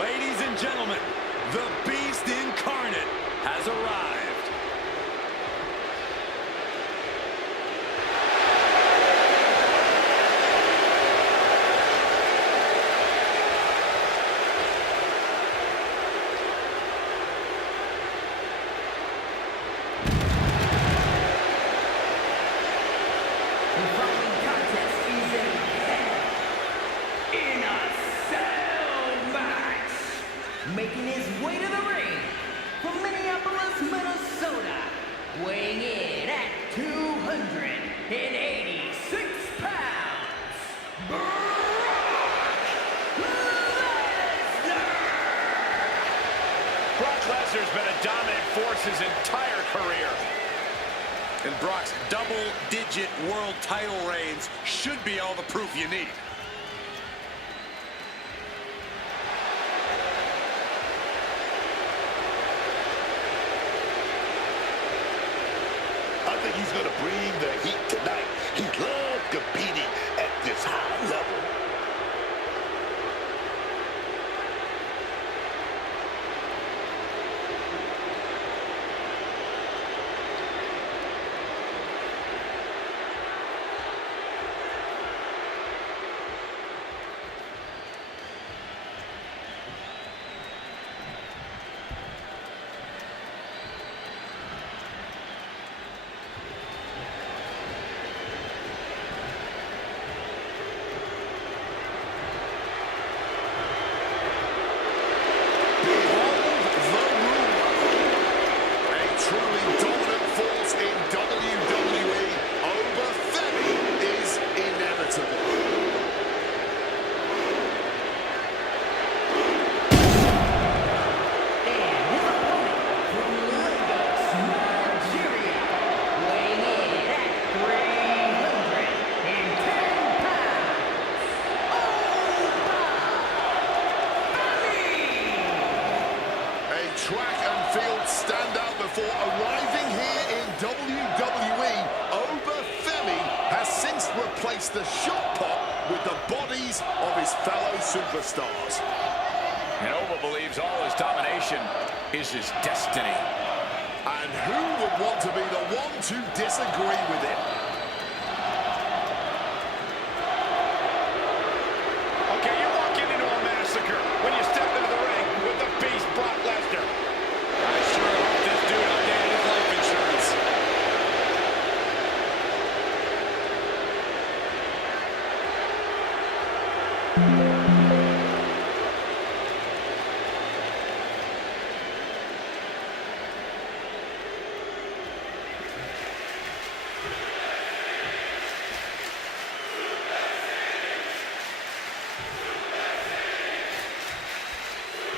Ladies and gentlemen, the Beast Incarnate has arrived. Making his way to the ring from Minneapolis, Minnesota, weighing in at 286 pounds, Brock Lesnar! Brock Lesnar's been a dominant force his entire career. And Brock's double-digit world title reigns should be all the proof you need. I think he's going to bring the heat tonight. He loves competing at this high level. Track and field standout before arriving here in WWE. Obafemi has since replaced the shot put with the bodies of his fellow superstars. And Oba believes all his domination is his destiny. And who would want to be the one to disagree with him? Okay, you're walking into a massacre when you step into the ring with the Beast, Brock Lesnar. I sure hope this dude updated his life insurance.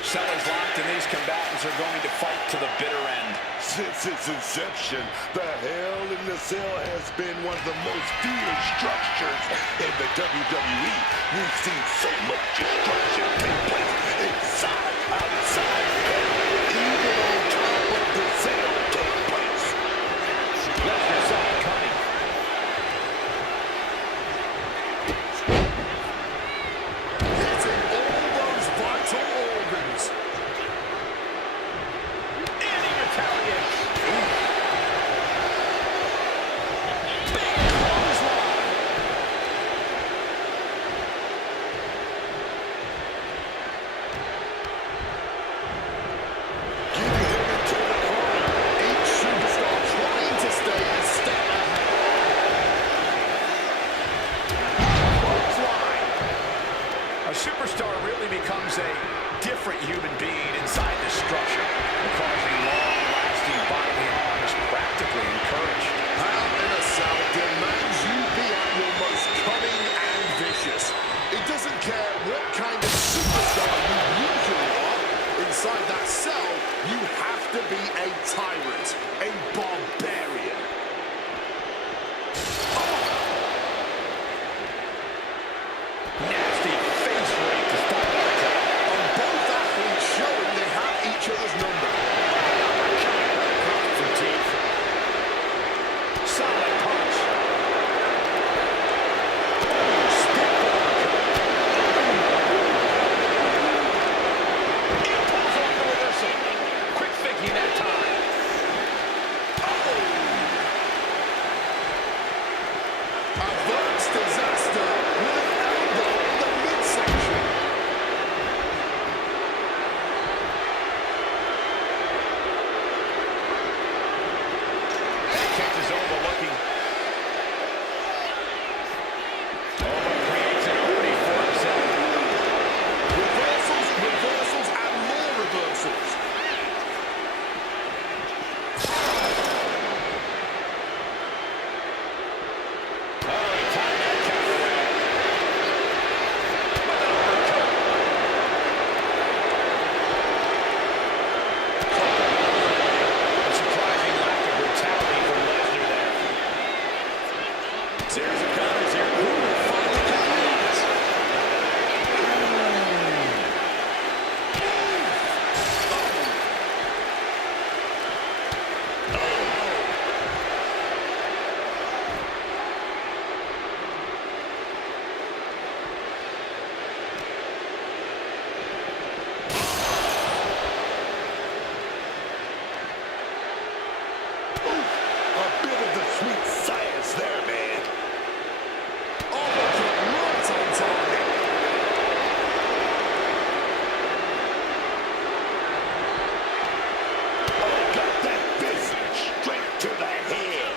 Sellers locked, and these combatants are going to fight to the bitter end. Since its inception, the Hell in the Cell has been one of the most feared structures in the WWE. We've seen so much destruction take place inside, outside, and even on top of the cell take place. Lesnar saw it coming. Hitting all those vital organs. And he retaliates. Big clothesline. Series of counters here. Who will finally capitalize? A bit of the sweet science there, man. Overkick right on target. Oh, got that fist straight to the head.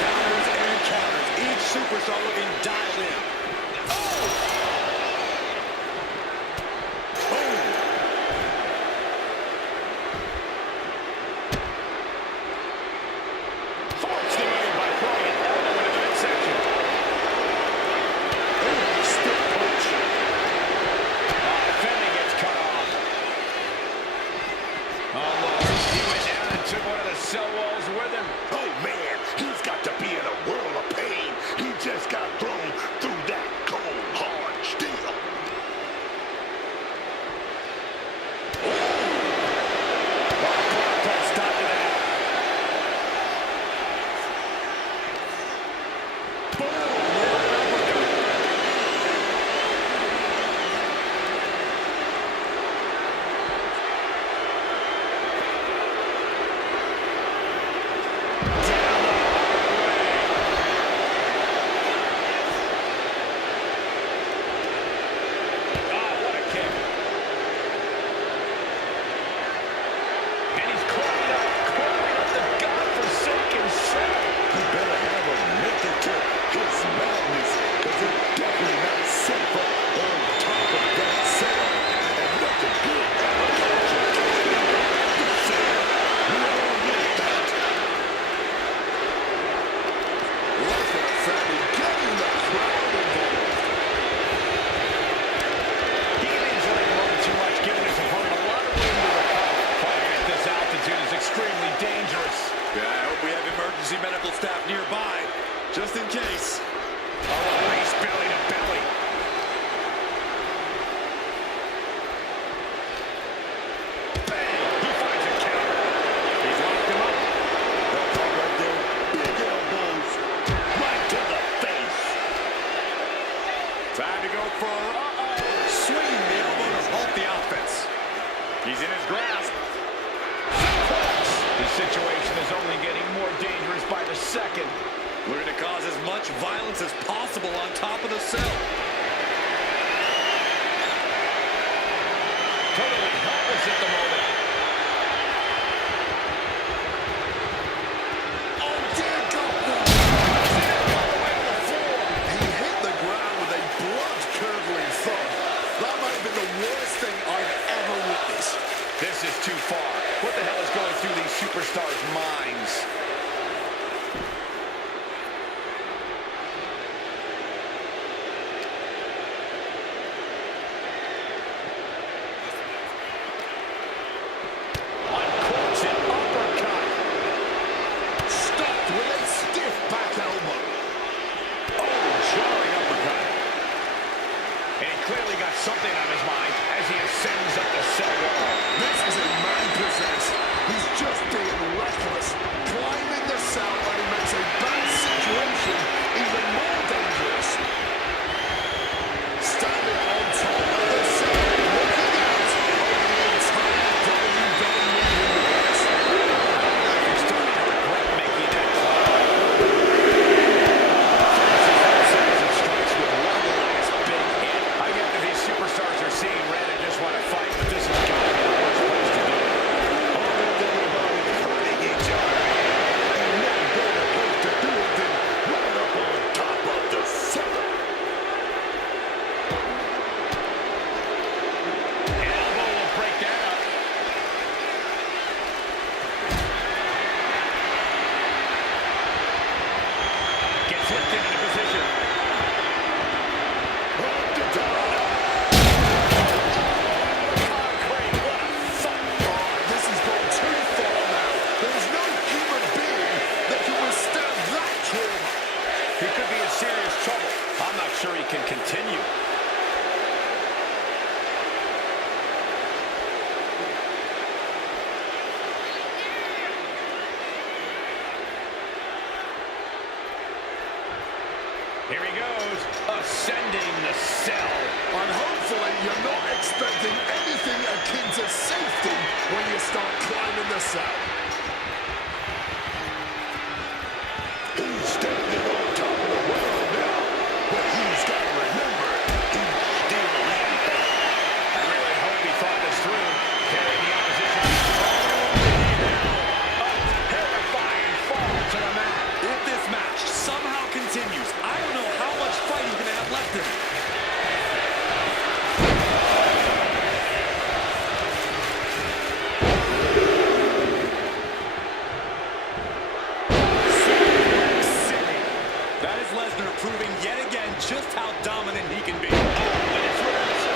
Counters and counters. Each superstar looking dialed in. Forced the move by throwing an elbow into the midsection. Stiff punch. Defending gets cut off. Oh, Lord. He went down and took one of the cell walls with him. Oh, man, he's got to be in a world of pain. He just got thrown through that cold, hard steel. Stop to that. Oh, what a kick. And he's climbing up the godforsaken cell. You better have him make it to his madness, because it's definitely not safer on top of that cell. And nothing good ever comes from the cell. We all know that. Life outside is getting the crowd involved. He leaves it a little too much, giving his opponent a lot of room to recover. Fighting at this altitude is extremely dangerous. Yeah, I hope we have emergency medical staff nearby, just in case. Oh, nice belly to belly. Bang! He finds a counter. He's locked him up. That's all right there. Big elbows right to the face. Time to go for swinging the elbow to halt the offense. He's in his grasp. The situation is only getting more dangerous by the second. Looking to cause as much violence as possible on top of the cell. Totally helpless at the moment. Oh, dear God! He hit the ground with a blood-curdling thud. That might have been the worst thing I've ever witnessed. This is too far. What the hell is going through these superstars' minds? Uncorks an uppercut. Stopped with a stiff back elbow. Oh, jarring uppercut. And he clearly got something on his mind as he ascends up the cell wall. This is a man possessed. He's just being reckless, climbing Here he goes, ascending the cell. And hopefully you're not expecting anything akin to safety when you start climbing the cell. He's standing on top of the world now, but he's got to remember, he's still in. I really hope he thought this through. Carrying the opposition. Oh, a terrifying fall to the mat. If this match somehow continues, I don't know how much fight he's going to have left in him. That is Lesnar proving yet again just how dominant he can be. And it's reversed.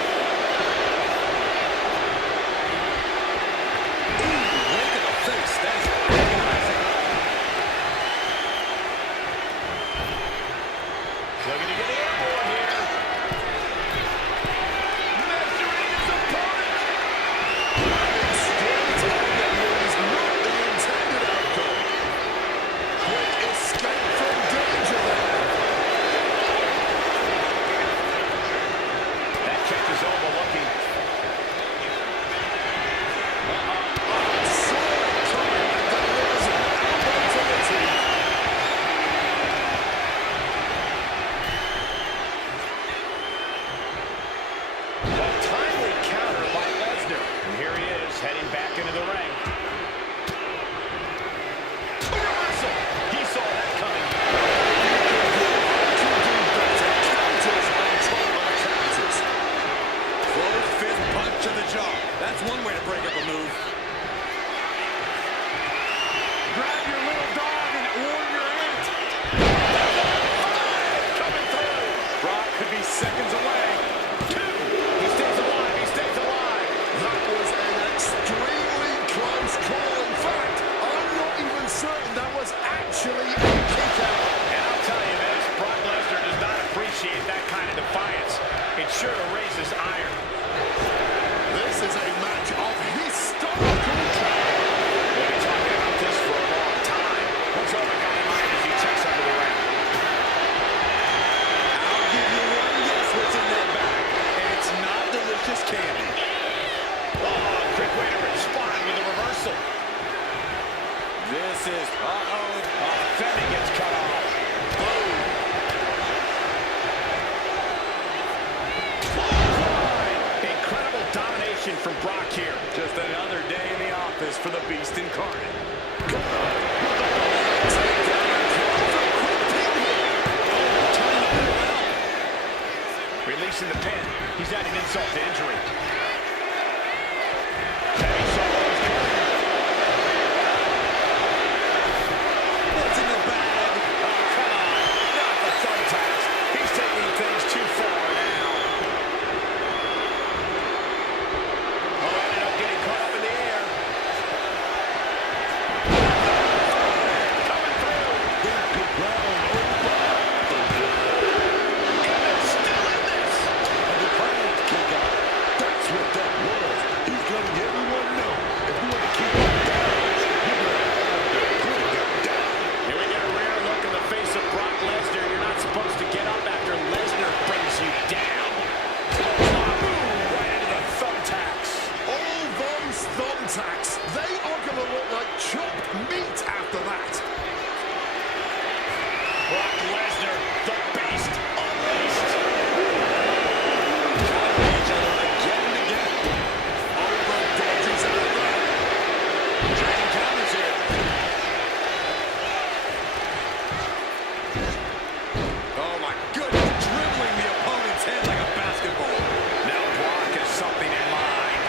Right to the face. That is agonizing. Looking to get airborne here. Measuring his opponent. Still telling that he is not the intended outcome. Quick escape from danger there. That catch is overlooking. Saw it coming and delivers an elbow to the teeth. A timely counter by Lesnar. And here he is, heading back into the ring. A reversal. He saw that coming. Counters on top of counters. Closed fist punch to the jaw. That's one way to break up a move. Grab your little dog and warn your aunt. Coming through. Brock could be seconds away. He stays alive. He stays alive. That was an extremely close call. In fact, I'm not even certain that was actually a kick out. And I'll tell you this, Brock Lesnar does not appreciate that kind of defiance. It sure to raise his ire. This is a match of historical class. We'll be talking about this for a long time. What's all the guy in mind as he checks under the ring? I'll give you one guess what's in that bag. And it's not delicious candy. Oh, quick way to respond with a reversal. This is... Femi gets cut off. Boom. Incredible domination from Brock here. Just another day in the office for the Beast incarnate. Releasing the pin. He's adding insult to injury. Femi saw what was coming. What's in the bag? Oh, come on. Not the thumbtacks. He's taking things too far now. Oh, ended up getting caught up in the air. Coming through. And they're still in this. And the crowd kick out. That's what that was. He's letting everyone know. If you want to keep him down, you're going to have to put him down. Here we get a rare look in the face of Brock Lesnar. You're not supposed to get up after Lesnar brings you down. Right into the thumbtacks. All those thumbtacks, they are going to look like chopped meat after that. Brock Lesnar, the beast unleashed. Again and again. Over dodges out of that. Dragging counters here. Oh my goodness. Dribbling the opponent's head like a basketball. Now Brock has something in mind.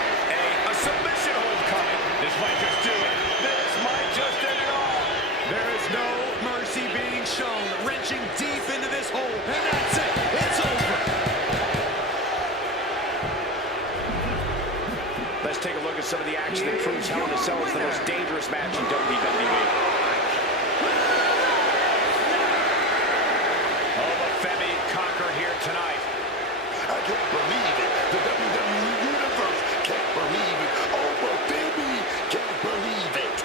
A submission hold coming. This might just do it. This might just end it all. There is no mercy being shown. Wrenching deep into this hole. And that's it. It's over. Let's take a look at some of the action that proves Hell in a Cell is the most dangerous match in WWE. Oh, but Femi conquered here tonight. I can't believe it. The WWE Universe can't believe it. Oh, but baby, can't believe it.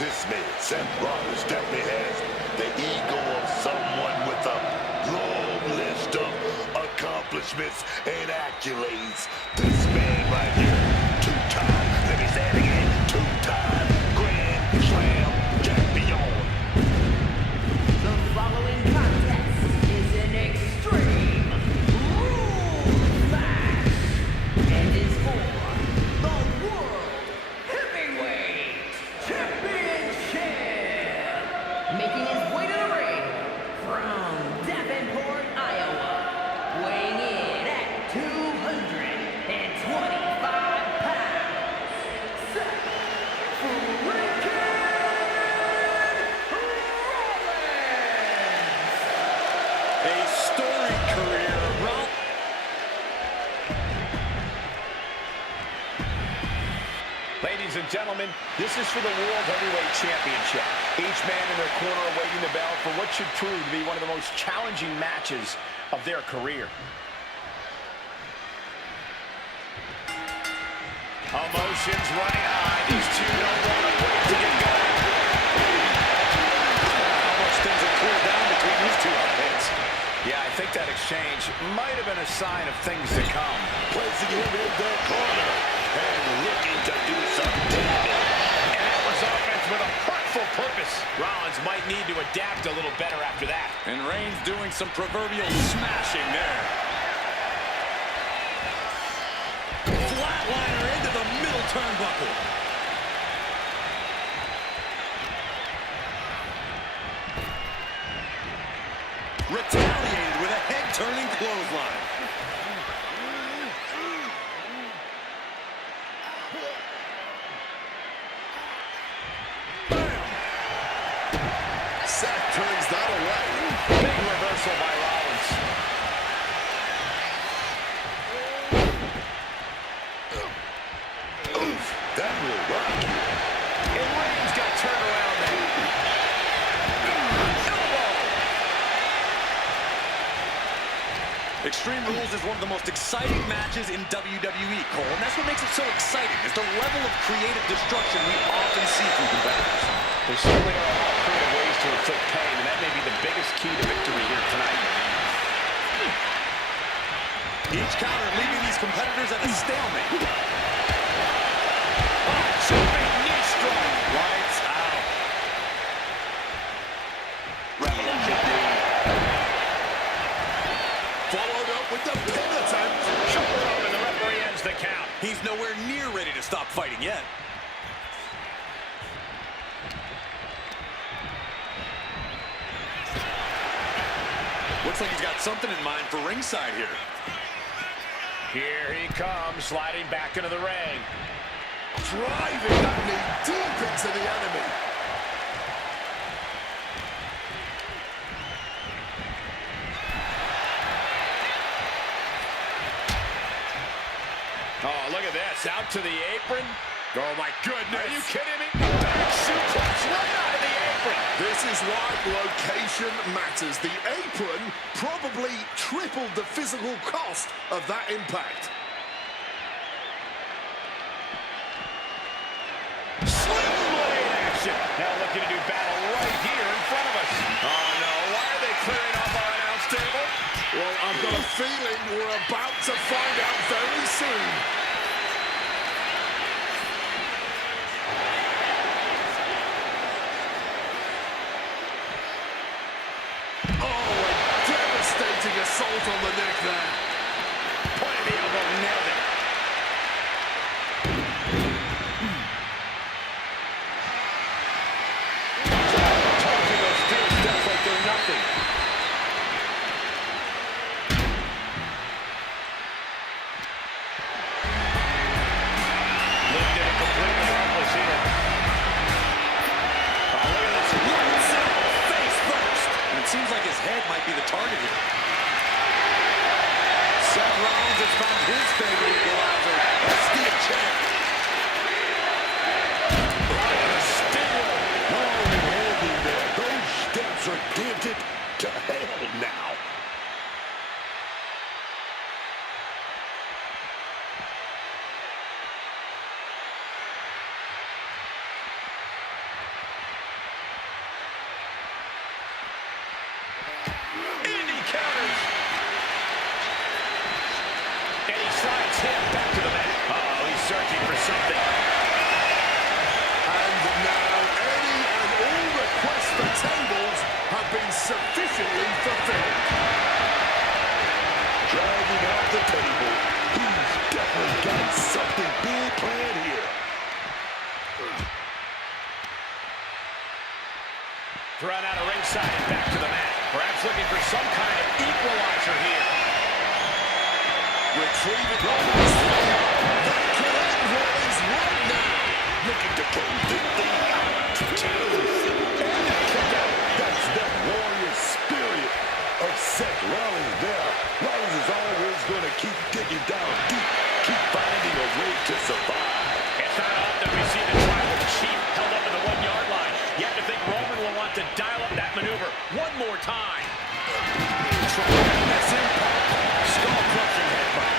This man, Seth Rollins, definitely has the ego of someone with a long list of accomplishments and accolades. This man right here, two-time, let me say it again, two-time Grand Slam champion. The following contest is an extreme rules match and is for the World Heavyweight Championship. Making his way to the ring from Davenport, Iowa, weighing in at 225 pounds, Seth freaking Rollins. A storied career. Ladies and gentlemen, this is for the World Heavyweight Championship. Each man in their corner awaiting the bell for what should prove to be one of the most challenging matches of their career. Emotions running high. These two don't want to wait to get going. How much things have cooled down between these two outfits. Yeah, I think that exchange might have been a sign of things to come. Placing him in the corner and looking to do some damage. And that was offense with a hurtful purpose. Rollins might need to adapt a little better after that. And Reigns doing some proverbial smashing there. Flatliner into the middle turnbuckle. Retaliated with a head-turning clothesline. Seth turns that away. Big reversal by Rollins. Oof, that will rock. And Reigns got turned around there. Elbow. Extreme Rules is one of the most exciting matches in WWE, Cole, and that's what makes it so exciting, is the level of creative destruction we often see from competitors. There certainly are a lot of creative ways to inflict pain, and that may be the biggest key to victory here tonight. Each counter leaving these competitors at a stalemate. Jumping knee strike. Lights out. Revolution knee. Followed up with the pin attempt. Shoulder arm, and the referee ends the count. He's nowhere near ready to stop fighting yet. Looks like he's got something in mind for ringside here. Here he comes, sliding back into the ring. Driving that knee deep into the enemy. Oh, look at this. Out to the apron. Oh, my goodness. Are you kidding me? Back suplex right out of the apron. This is why location matters. The apron probably tripled the physical cost of that impact. Slim blade action. Now looking to do battle right here in front of us. Oh, no. Why are they clearing off our announce table? Well, I've got a feeling we're about to find out very soon. Oh, a devastating assault on the neck there. Point of the elbow, nailed it. Tossing those steel steps like they're nothing. Looked at it completely harmless here. Oh, look at this. Lights out, face first. And it seems like his head might be the target here. Seth Rollins has found his favorite equalizer, a steel chair. Those steps are dented to hell now. Thrown out of ringside and back to the mat. Perhaps looking for some kind of equalizer here. Retrieving Rollins. That could end Rollins right now. Looking to pull the thing out. And a kick out. That's that warrior spirit of Seth Rollins there. Rollins is always going to keep digging down deep. Keep finding a way to survive. It's not often we see the tribal chief held up in the 1 yard line. You have to think Roman will want to dial up that maneuver one more time. Tremendous impact. Skull-crushing headbutt.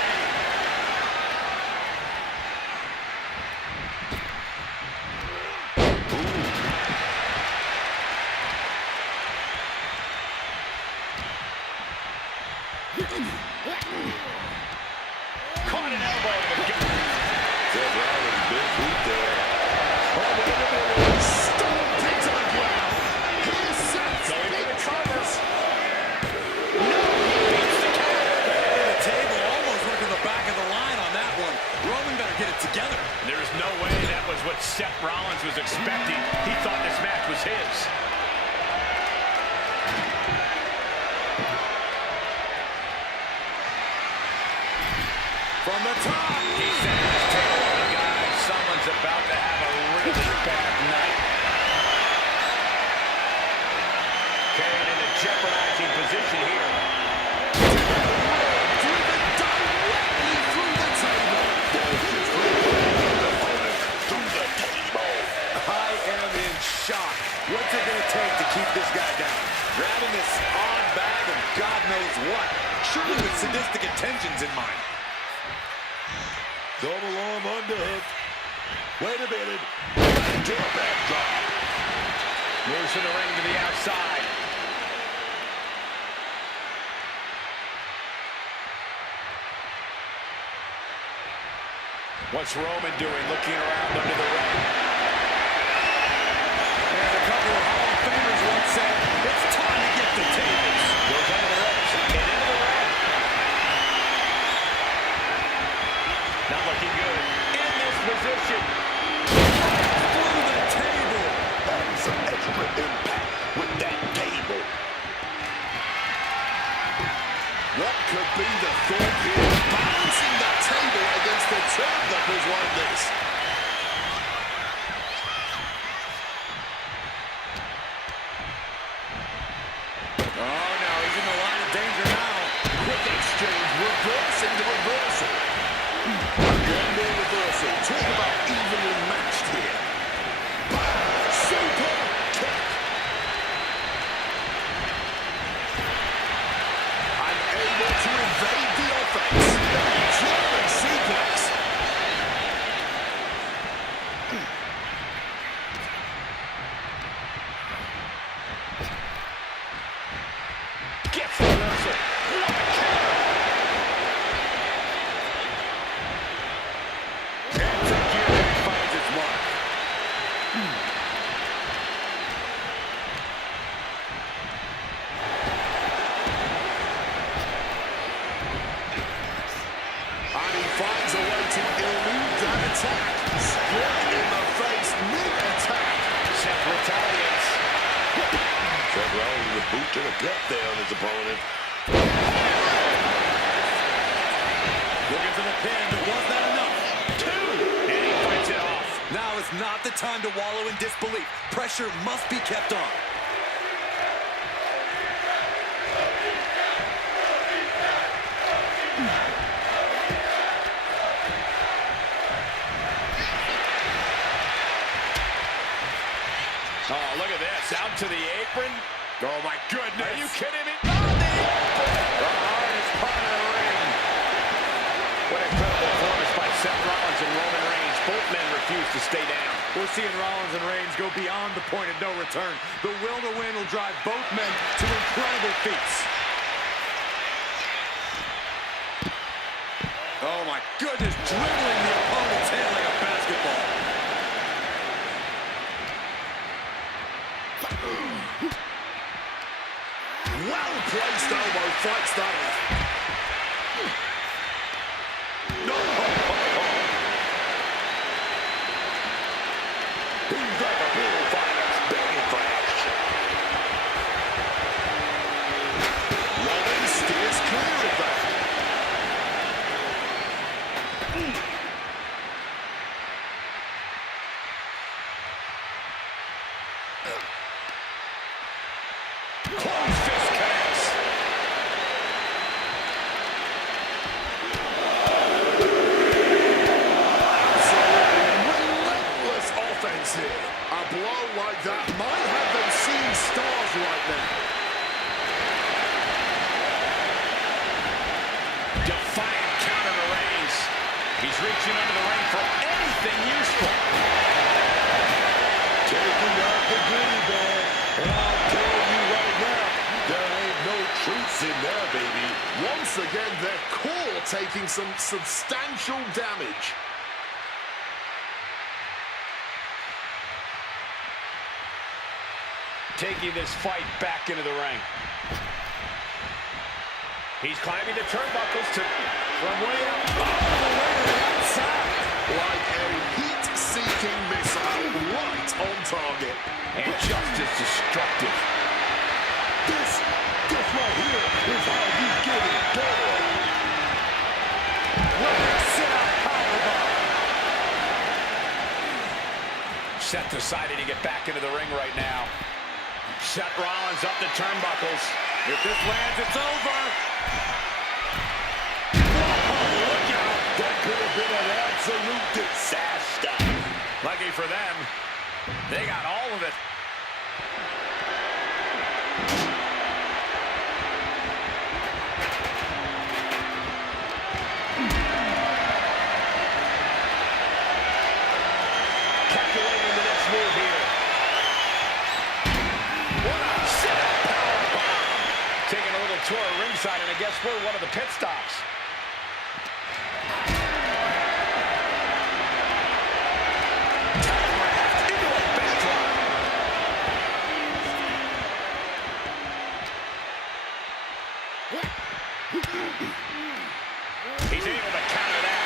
Caught an elbow. Seth Rollins big boot there. Stomped to the ground. Here's Seth's Going big for the cover. No, he beats the count. The table almost went to the back of the line on that one. Roman better get it together. There's no way that was what Seth Rollins was expecting. He thought this match was his. From the top. He's setting his table on the guys. Someone's about to have a really bad night. Carried in a jeopardizing position here. Driven directly through the table. Through the table. I am in shock. What's it going to take to keep this guy down? Grabbing this odd bag of God knows what. Surely with sadistic intentions in mind. Double arm underhook. Wait a minute. To a backdrop. Moves in the ring to the outside. What's Roman doing? Looking around under the ring. And a couple of Hall of Famers once said, it's time to get the tables. Goes under the ropes and into the ring. Not looking good. In this position. Through the table. Adding some extra impact with that table. What could be the thought here? Balancing the table against the turnbuckles like this. Oh, no, he's in the line of danger now. Quick exchange, reversing the reversal. One more reversal. Talk about evenly matched here. Super kick. Unable to evade the offense. German suplex. Gets the reversal. What a counter. Executed finds its mark. And he finds a way to elude that attack. Split in the face, mid-attack. Seth retaliates. Seth Rollins with a boot to the gut there on his opponent. Looking for the pin, but was that enough? Two. And he fights it off. Now is not the time to wallow in disbelief. Pressure must be kept on. Oh, look at this. Out to the apron. Oh, my goodness. Are you kidding me? The hardest part of the ring. What a incredible performance by Seth Rollins and Roman Reigns. Both men refuse to stay down. We're seeing Rollins and Reigns go beyond the point of no return. The will to win will drive both men to incredible feats. Oh, my goodness. Dribbling the opponent's hand like a basketball. Well-placed elbow fights that off. No. He's like a real fighter, begging for action. Close fist connects. Relentless offense here. A blow like that might have them seeing stars right now. Defiant counter to Reigns. He's reaching under the ring for anything useful. Taking out the goodie bag. And I'll tell you right now, there ain't no truths in there, baby. Once again, their core taking some substantial damage. Taking this fight back into the ring. He's climbing the turnbuckles from way up. Oh, way to the outside. Like a heat-seeking missile right on target. And just as destructive. This right here is how you get it done. Seth decided to get back into the ring right now. Seth Rollins up the turnbuckles. If this lands, it's over. Whoa, look out. That could have been an absolute disaster. Lucky for them, they got all of it. Calculating the next move here. What a set powerbomb. Taking a little tour of ringside, and I guess we're one of the pit stops. He's able to counter that.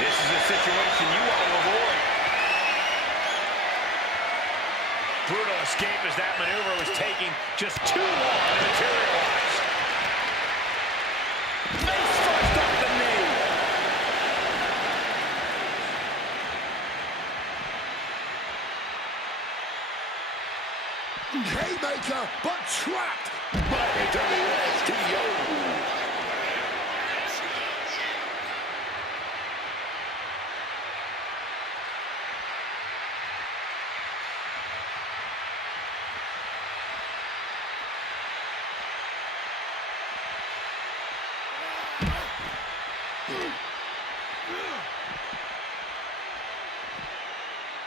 This is a situation you want to avoid. Brutal escape as that maneuver was taking just too long to materialize. Face first off the knee. Haymaker, but trapped. Right into the STO.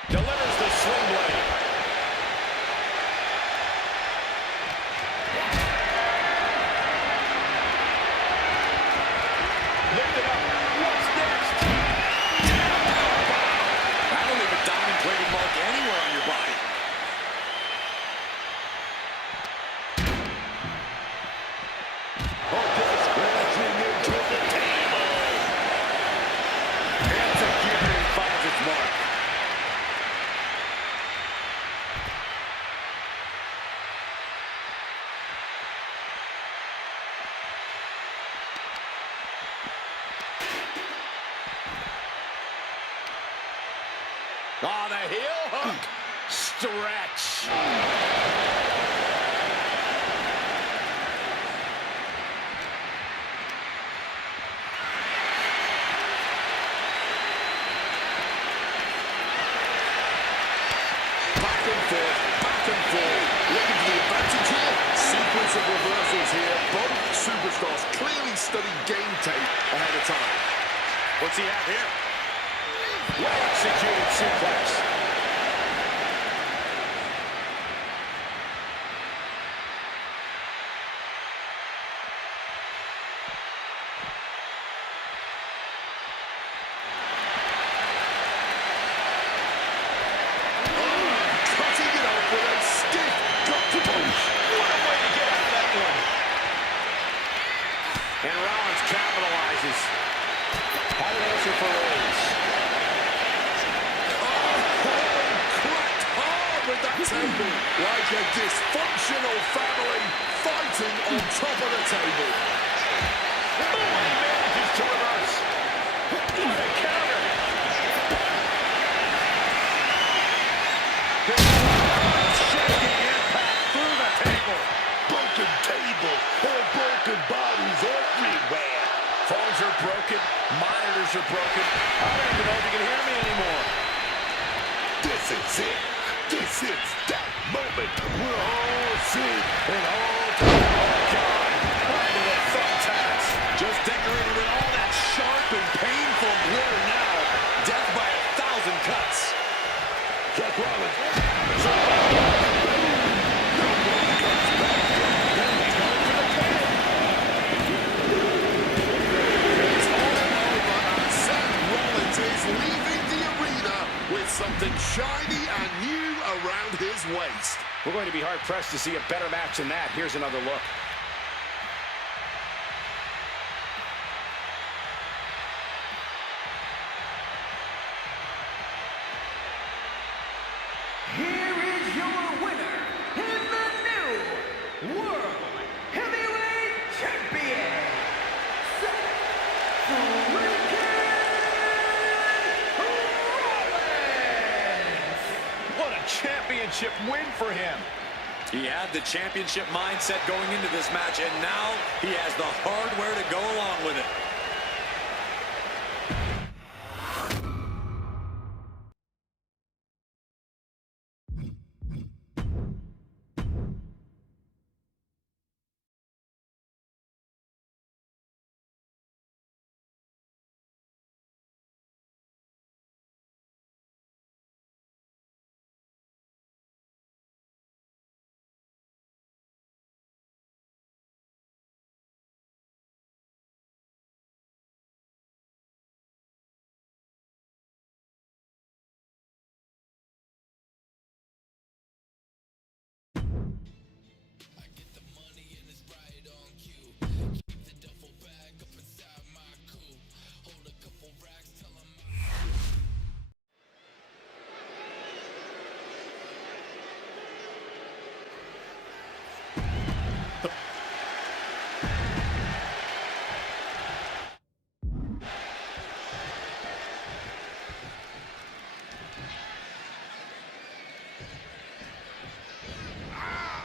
Delivers the sling blade. Lift it up. What's next? That'll leave a diamond-plated mark anywhere on your body. Crashing into the table. Executing finds its mark. Oh, the heel hook. Stretch. Back and forth, looking for the advantage here. Sequence of reversals here. Both superstars clearly studied game tape ahead of time. What's he have here? Well executed suplex. Cutting it off with a stiff drop to punch. What a way to get out of that one. And Rollins capitalizes. How did answer for Reigns? table like a dysfunctional family fighting on top of the table. Oh, and manages to reverse. What a counter. Shaking impact through the table. Broken table and broken bodies everywhere. Phones are broken. Monitors are broken. I don't even know if you can hear me anymore. This is it. This is that moment. We're all sick and all God, right to the thumbtacks. Just decorated with all that sharp and painful glitter now. Death by 1,000 cuts. Seth Rollins. It's all over and Seth Rollins is leaving the arena with something shiny and new around his waist. We're going to be hard-pressed to see a better match than that. Here's another look. Here is your winner, and the new World Heavyweight Champion, Seth Rollins! What a championship win for him. He had the championship mindset going into this match, and now he has the hardware to go along with it.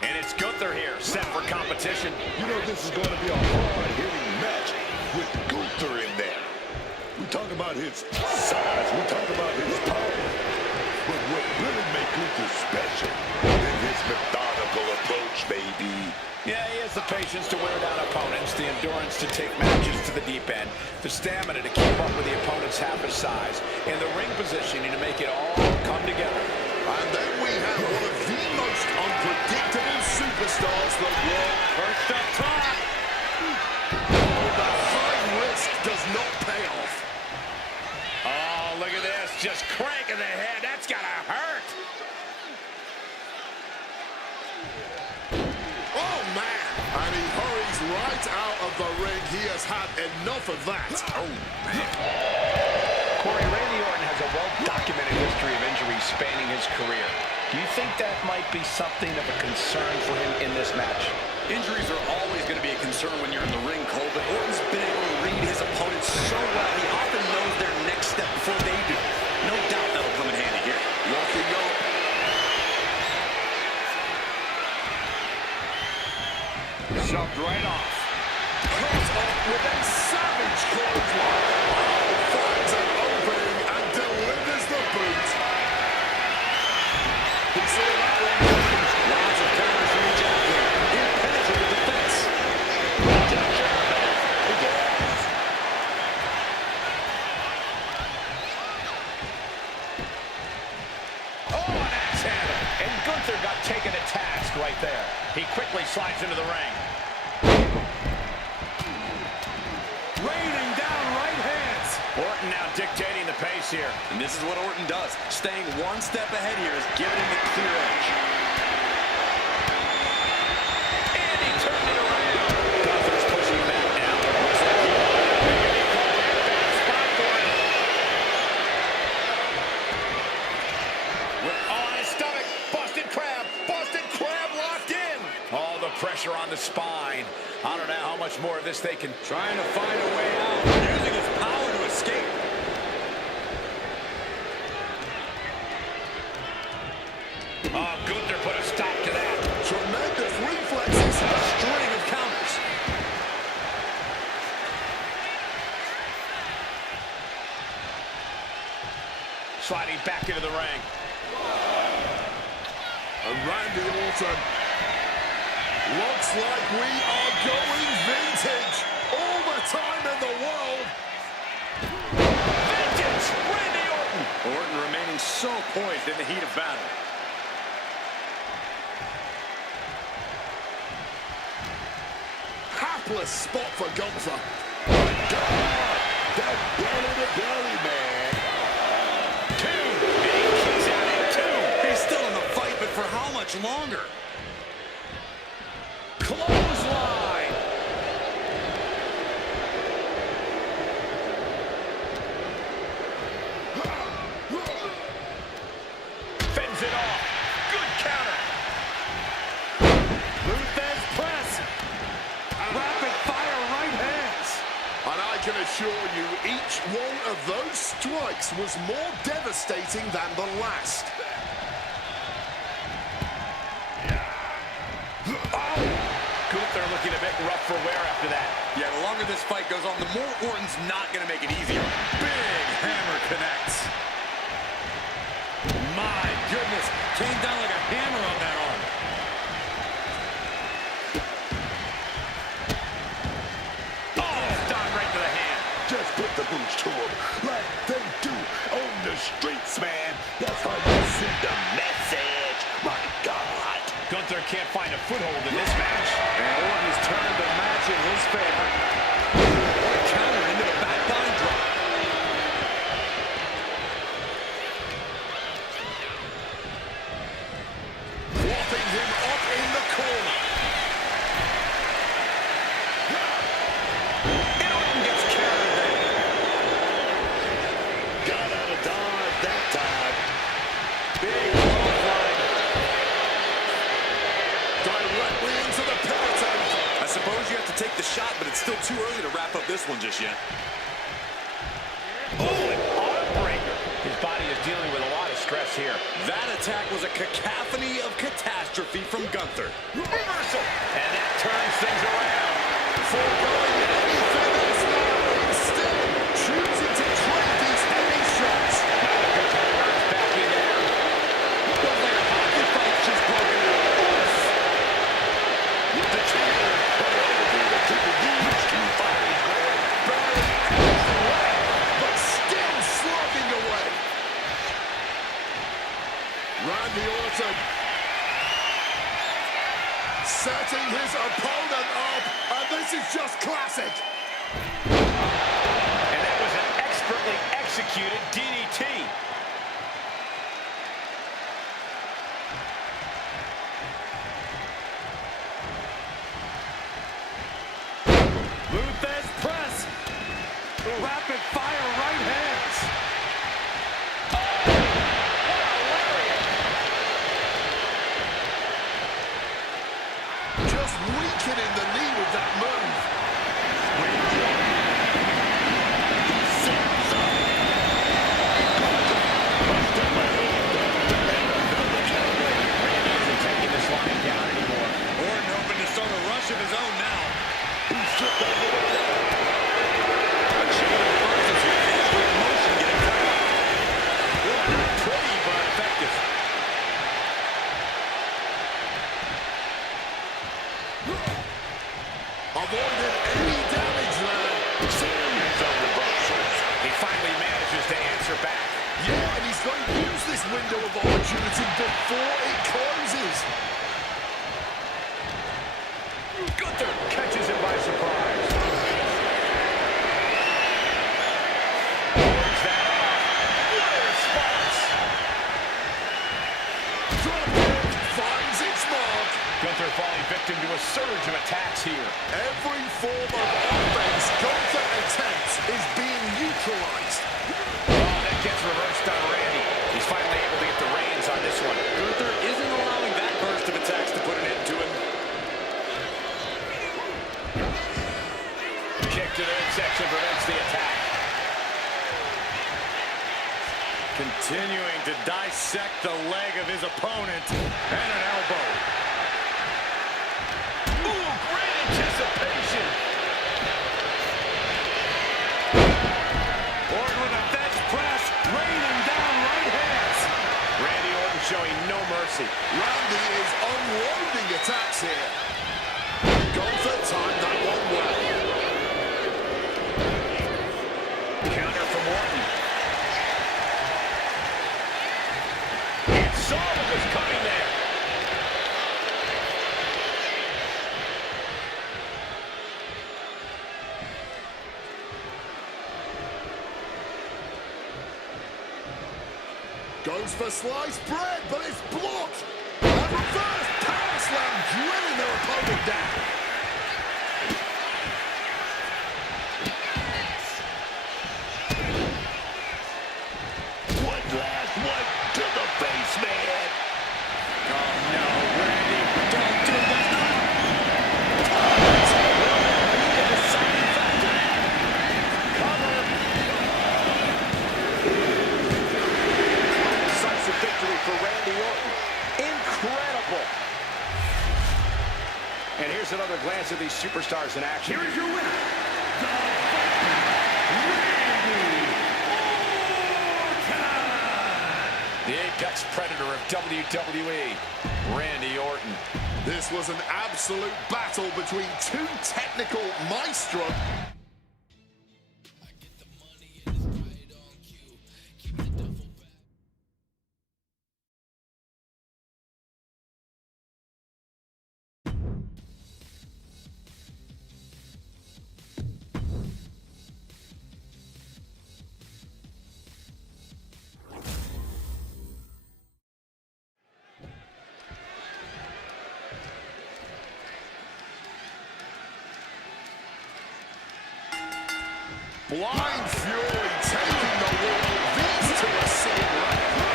And it's Gunther here, set for competition. You know this is going to be a hard-hitting match with Gunther in there. We talk about his size, we talk about his power, but what really makes Gunther special is his methodical approach, baby. Yeah, he has the patience to wear down opponents, the endurance to take matches to the deep end, the stamina to keep up with the opponent's half his size, and the ring positioning to make it all come together. And then we have one of the most unpredictable superstars the world. First up top. The high risk does not pay off. Oh, look at this, just cranking the head. That's gotta hurt. Oh, man. And he hurries right out of the ring. He has had enough of that. Oh, man. Corey, Randy Orton has a well-documented history of injuries spanning his career. Do you think that might be something of a concern for him in this match? Injuries are always going to be a concern when you're in the ring, Cole, but Orton's been able to read his opponents so well. He often knows their next step before they do. No doubt that'll come in handy here. Locking up. Shoved right off. Caught up with a savage clothesline. Finds an opening and delivers the boot. He saw that one coming. Lots of counters from each athlete. Impenetrable defense. Oh, an axe handle. And Gunther got taken to task right there. He quickly slides into the ring. Raining down right hands. Orton now dictating the pace here. And this is what Orton does. Staying one step ahead here is giving him the clear edge. And he turned it around. Gunther's pushing back now. Looks like he spot for him. On his stomach. Busted crab. pressure on the spine. I don't know how much more of this they can... Trying to find a way out, using his power to escape. Oh, Gunther put a stop to that. Tremendous reflexes. A string of counters. Sliding back into the ring. And Randy Orton. Looks like we are going vintage. All the time in the world. Vintage! Randy Orton! Orton remaining so poised in the heat of battle. Hapless spot for Gunther. That belly-to-belly, man. Two! And he kicks out at two! He's still in the fight, but for how much longer? Clothesline! Fends it off. Good counter. Luthez press. Rapid fire right hands. And I can assure you, each one of those strikes was more devastating than the last. Gunther looking a bit rough for wear after that. Yeah, the longer this fight goes on, the more Orton's not going to make it easier. Big hammer connects. My goodness, came down like a hammer on that arm. Oh, done right to the hand. Just put the boots to him like they do on the streets, man. That's how you send a message. My God. Gunther can't find a foothold in this match. And Orton's turned the match in his favor. Counter into the back body drop. Whopping him up in the corner. And Orton gets carried there. Got out of dodge that time. Big clothesline. Directly into the penitent. I suppose you have to take the shot, but it's still too early to wrap up this one just yet. Oh, an arm breaker. His body is dealing with a lot of stress here. That attack was a cacophony of catastrophe from Gunther. Reversal. And that turns things around. Foregoing anything else now. Instead, choosing to trade these heavy shots. Gunther runs back in there. Looks like a hockey fight's just broken out. The chair. But still slugging away. Randy Orton setting his opponent up, and this is just classic. And that was an expertly executed DDT. Luthez press. Rapid fire right hands. Just weakening the knee with that move. Isn't taking this line down anymore. Orton hoping to start a rush of his own now. A chain of reversals here. With motion getting cut off. Not pretty, but effective. Avoided any damage there. Series of reversals. He finally manages to answer back. Yeah, and he's going to use this window of opportunity before it closes. Gunther catches him by surprise. Works that off. What a response. Drop kick finds its mark. Gunther falling victim to a surge of attacks here. Every form of offense Gunther attempts is being neutralized. Oh, that gets reversed on Randy. He's finally able to get the reins on this one. Gunther isn't allowing that burst of attacks to put an end to him. dissect the leg of his opponent. And an elbow. Ooh, great anticipation. Orton with a bench press, raining down right hands. Randy Orton showing no mercy. Randy is unloading attacks here. Gunther timed that one well. Counter from Orton. He saw what was coming there. Goes for sliced bread, but it's blocked. And reverse power slam, drilling their opponent down. One last one to the face, man. Oh no, Randy, don't do this. The deciding factor. Cover. Decisive victory for Randy Orton. Incredible. And here's another glance at these superstars in action. Here is your winner, The apex predator of WWE, Randy Orton. This was an absolute battle between two technical maestros. Blind Fury taking the world. These two are seeing right.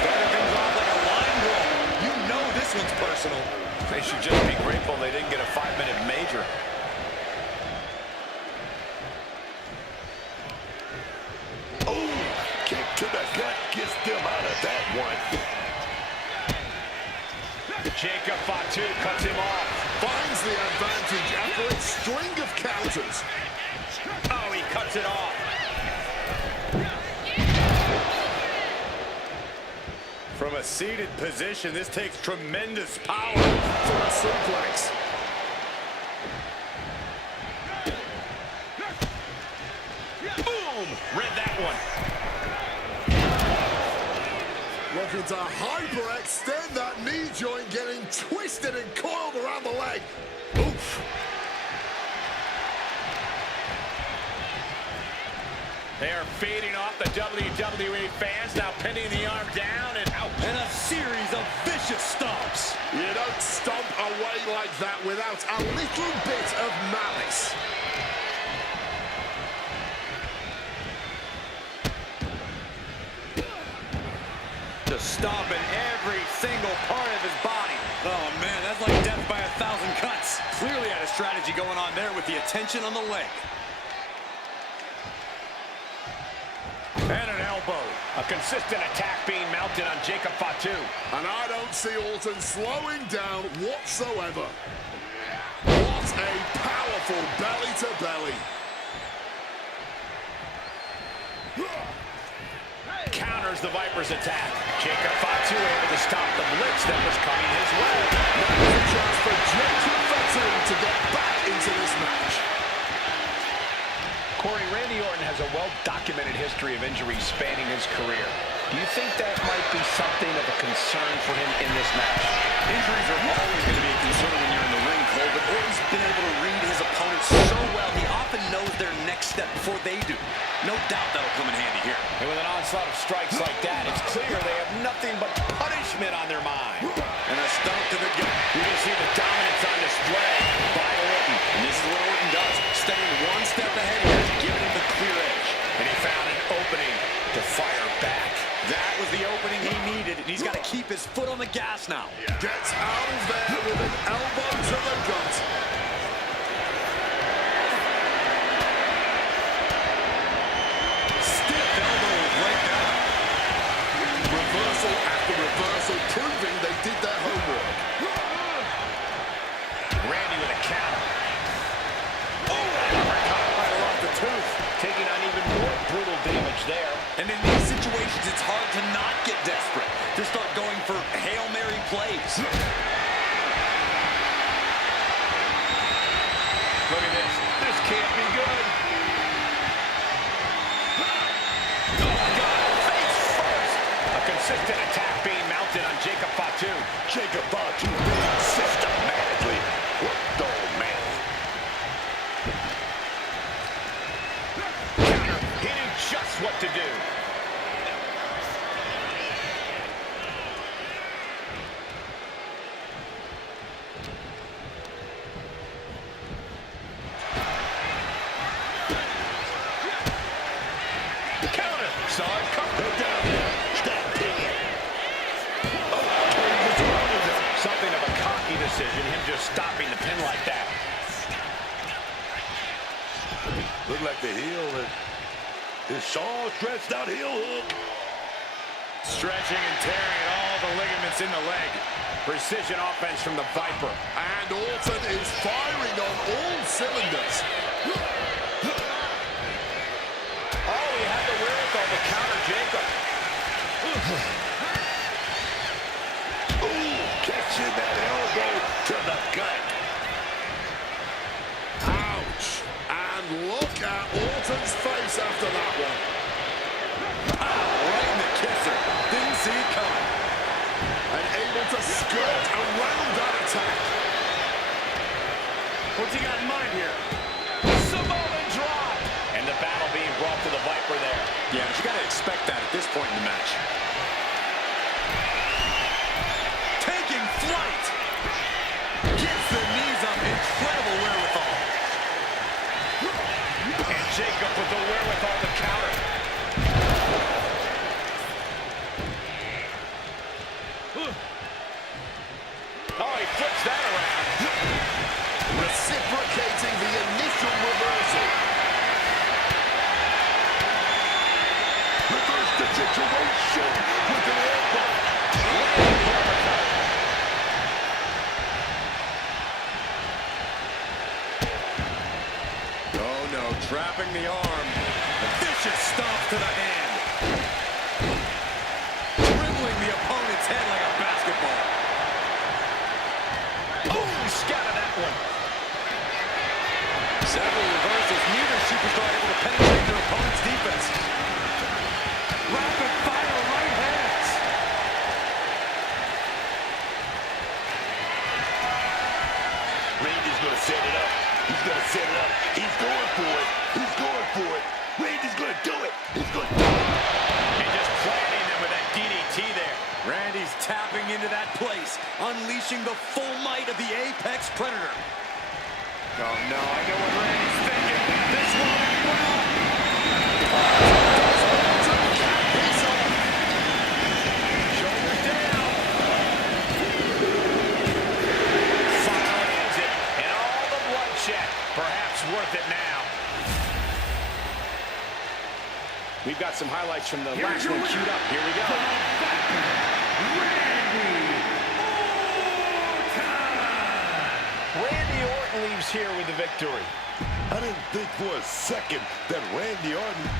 starting things off like a line brawl. You know this one's personal. They should just be grateful they didn't get a 5-minute major. Oh, kick to the gut gets them out of that one. Jacob Fatu cuts him off. Finds the advantage after a string of counters. Oh, he cuts it off. From a seated position, this takes tremendous power. For a suplex. Boom! Read that one. Looking to hyperextend that knee joint, getting twisted and coiled around the leg. Oof. They are feeding off the WWE fans, now pinning the arm down and out. And a series of vicious stomps. You don't stomp away like that without a little bit of malice. Just stomping every single part of his body. Oh man, that's like death by 1,000 cuts. Clearly had a strategy going on there with the attention on the leg. And an elbow. A consistent attack being mounted on Jacob Fatu. And I don't see Orton slowing down whatsoever. What a powerful belly-to-belly. Counters the Viper's attack. Jacob Fatu able to stop the blitz that was coming his way. Now is a chance for Jacob Fatu to get back into this match. Corey, Randy Orton has a well-documented history of injuries spanning his career. Do you think that might be something of a concern for him in this match? Injuries are always going to be a concern when you're in the ring, Cole, but Orton's been able to read his opponents so well, he often knows their next step before they do. No doubt that'll come in handy here. And with an onslaught of strikes like that, it's clear they have nothing but punishment on their mind. And a stomp to the gut. You can see the dominance on display by Orton. And this is what Orton does. Staying one step ahead here, giving him the clear edge. And he found an opening to fire back. That was the opening he needed, and he's got to keep his foot on the gas now. Gets out of there with an elbow to the gut. Stiff elbow right there. desperate to start going for Hail Mary plays. Look at this. This can't be good. Oh, God. Face first. A consistent attack being mounted on Jacob Fatu. Jacob Fatu being systematically worked on, man. Counter. He knew just what to do. Counter. Saw it coming. Go down there. Stop picking. Okay, what's wrong with him? Something of a cocky decision, him just stopping the pin like that. Look like the heel is Shaw stretched out heel hook. Stretching and tearing at all the ligaments in the leg. Precision offense from the Viper. And Orton is firing on all cylinders. Oh, he had the wherewithal to counter Jacob. Ooh, catching that elbow to the gut. Ouch. And look at Orton's face after that one. Right in the kisser. Didn't see it coming. And able to skirt around that attack. What's he got in mind here? Samoan drop. And the battle being brought to the Viper there. Yeah, but you got to expect that at this point in the match. Taking flight. Gets the knees up. Incredible wherewithal. And Jacob with the wherewithal to counter. Oh, he flips that around. Reciprocating the initial reversal. Reverse the situation with an elbow. Oh, no. Trapping the arm. A vicious stomp to the hand. Dribbling the opponent's head like a basketball. Oh, he scattered that one. Several reversals. Neither superstar able to penetrate their opponent's defense. Rapid fire right hands. Randy's gonna set it up. He's gonna set it up. He's going for it. He's going for it. Randy's gonna do it. He's gonna do it. And just planting them with that DDT there. Randy's tapping into that place, unleashing the full might of the Apex Predator. Oh, no, I know what Randy's thinking. This won't end well. Shoulders down. Finally ends it. And all the bloodshed. Perhaps worth it now. We've got some highlights from the last one queued up. Here we go. Randy Orton leaves here with the victory. I didn't think for a second that Randy Orton...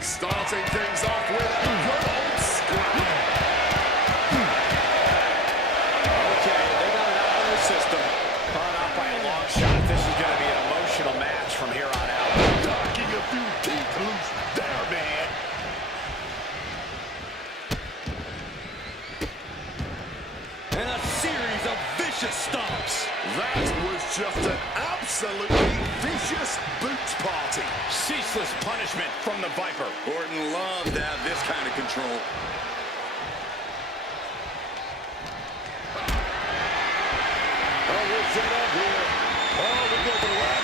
Starting things off with a good old scrap. Okay, they got it out of their system. Caught out by a long shot. This is going to be an emotional match from here on out. Knocking a few teeth loose there, man. And a series of vicious stomps. That was just an absolutely vicious boot party. Ceaseless punishment from the Viper. Orton loves to have this kind of control. Oh, we'll set up here. Oh, we go for the lab.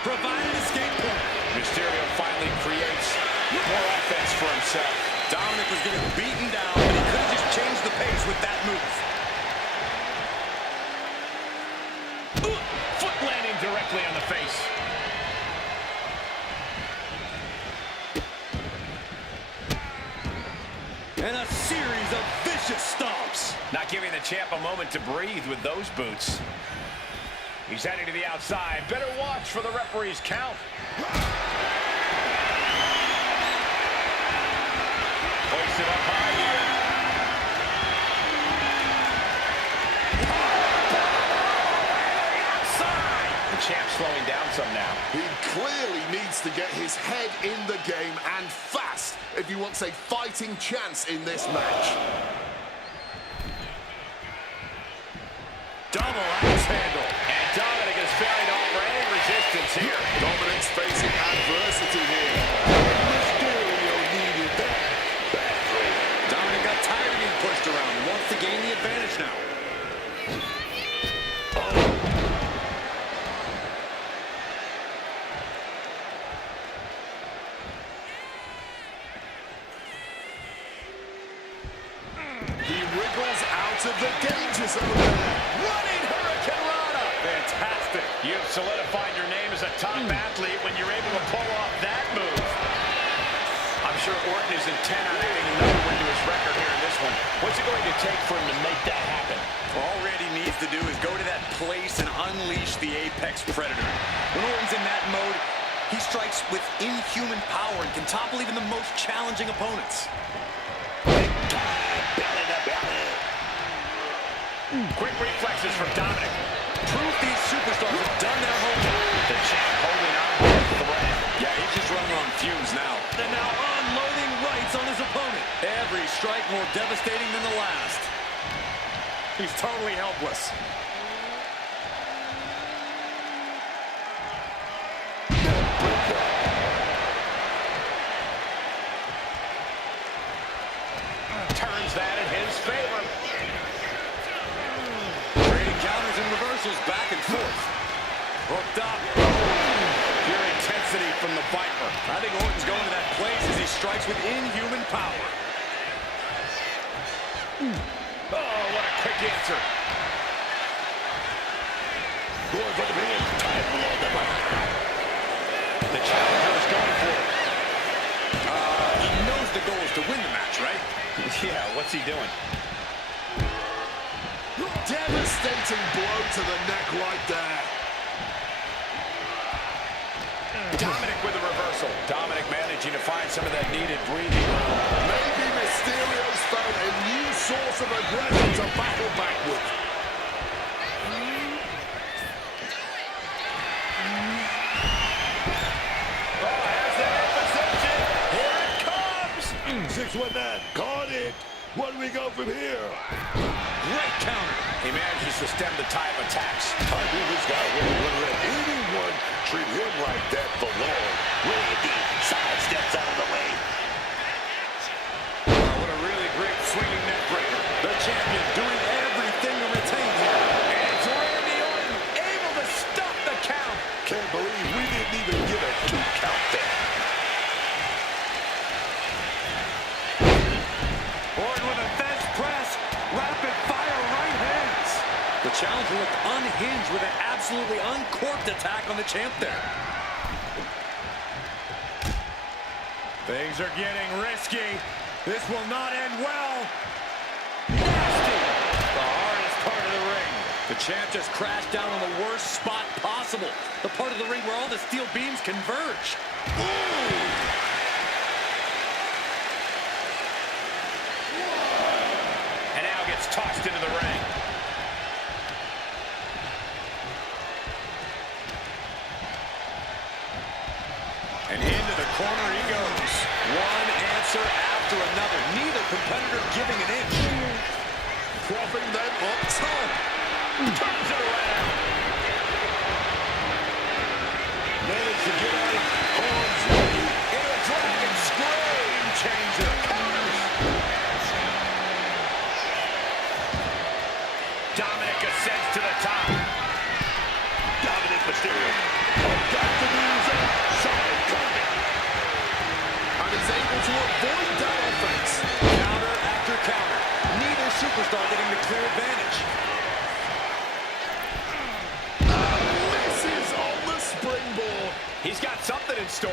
Provided escape point. Mysterio finally creates more offense for himself. Dominic was getting beaten down, but he could have just changed the pace with that move. Foot landing directly on the face. And a series of vicious stomps. Not giving the champ a moment to breathe with those boots. He's heading to the outside. Better watch for the referee's count. Hoisted up high here. Outside. The champ slowing down some now. He clearly needs to get his head in the game, and fast, if he wants a fighting chance in this match. Double axe handle. And Dominic is failing to offer any resistance here. Dominic's facing adversity here. Mysterio needed that badly. Dominic got tired of being pushed around and wants to gain the advantage now. He wriggles out of the danger zone there. Running Hurricane Rana. Fantastic. You've solidified your name as a top athlete when you're able to pull off that move. I'm sure Orton is intent on adding another win to his record here in this one. What's it going to take for him to make that happen? All Randy needs to do is go to that place and unleash the Apex Predator. When Orton's in that mode, he strikes with inhuman power and can topple even the most challenging opponents. Belly to belly. Quick reflexes from Dominic. Proof these superstars have done their homework. The champ holding on by a thread. Yeah, he's just running on fumes now. And now unloading rights on his opponent. Every strike more devastating than the last. He's totally helpless. Turns that in his favor. Trading counters and reversals back and forth. Hooked up. Pure intensity from the Viper. I think Orton's going to that place as he strikes with inhuman power. Oh, what a quick answer. Going for the pin. Tied below the line. The challenger is going for it. He knows the goal is to win the match, right? Yeah, what's he doing? Devastating blow to the neck right there. Dominic with a reversal. Dominic managing to find some of that needed breathing room. Maybe Mysterio's found a new source of aggression to battle back with. Oh, has that in position. Here it comes. 619. Caught it. Where do we go from here? Great counter. He manages to stem the tide of attacks. I knew this guy wouldn't let anyone treat him like that for long. Randy sidesteps out of the way. What a really great swinging neck breaker. The champion doing everything to retain here. And it's Randy Orton able to stop the count. Can't believe we didn't even get a 2 count there. Orton with a bench press. Rapid fire right hands. The challenger looked unhinged with an absolutely uncorked attack on the champ there. Things are getting risky. This will not end well. Nasty. The hardest part of the ring. The champ just crashed down on the worst spot possible. The part of the ring where all the steel beams converge. And now gets tossed into the ring. And into the corner he goes. One answer after another. Neither competitor giving an inch. Propping them up top. Turns it around. Managed to get out of harm's way. Into a dragon scream changer. Counters. Dominic ascends He's got something in store.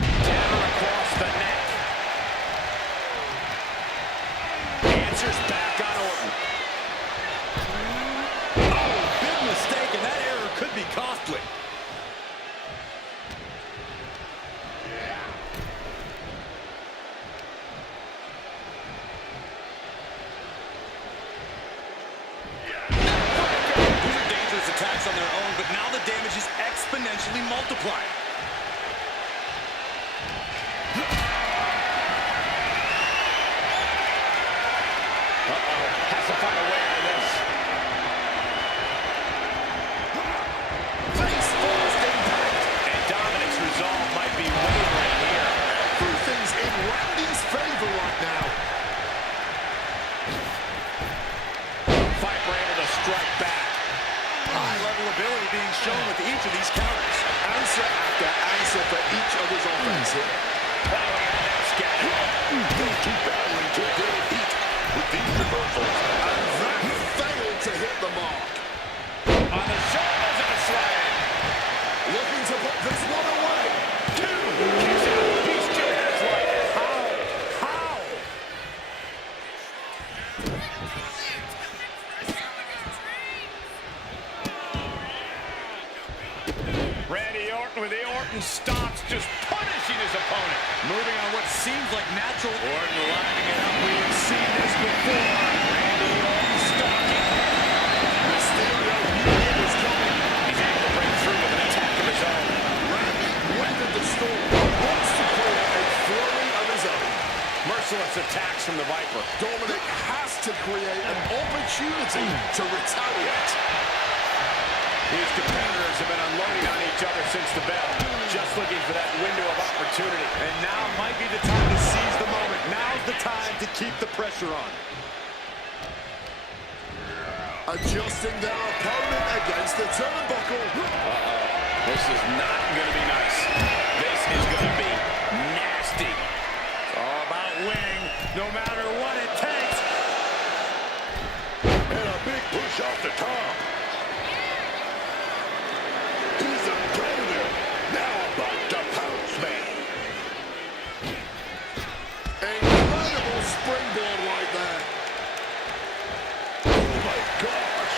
Down across the neck. Answers back on Orton. Oh, big mistake, and that error could be costly. Attacks on their own, but now the damage is exponentially multiplied. Has to find a way out of this. Face first impact. And Dominic's resolve might be wavering here. Everything's in Randy's favor right now. Viper able to strike back. High-level ability being shown with each of these counters. Answer after answer for each other's offense here. Plowing on that scatter. They keep battling to their heat with these reversals. And that failed to hit the mark. On the shoulders of the slam. Looking to put this one away. Two. Kicks out. He's still in his life. How? Randy Orton with the Orton stomps, just punishing his opponent. Moving on what seems like natural. Orton lining it up. We have seen this before. Randy Orton stalking. Mysterio knew it was coming. He's able to break through with an attack of his own. Randy weathered the storm. Wants to create a flurry of his own. Merciless attacks from the Viper. Dominic has to create an opportunity to retaliate. These competitors have been unloading on each other since the bell. Just looking for that window of opportunity. And now might be the time to seize the moment. Now's the time to keep the pressure on. Adjusting their opponent against the turnbuckle. This is not going to be nice. This is going to be nasty. It's all about winning, no matter what it takes. And a big push off the top. He's a predator. Now about to pounce, man. Incredible springboard right there. Oh, my gosh.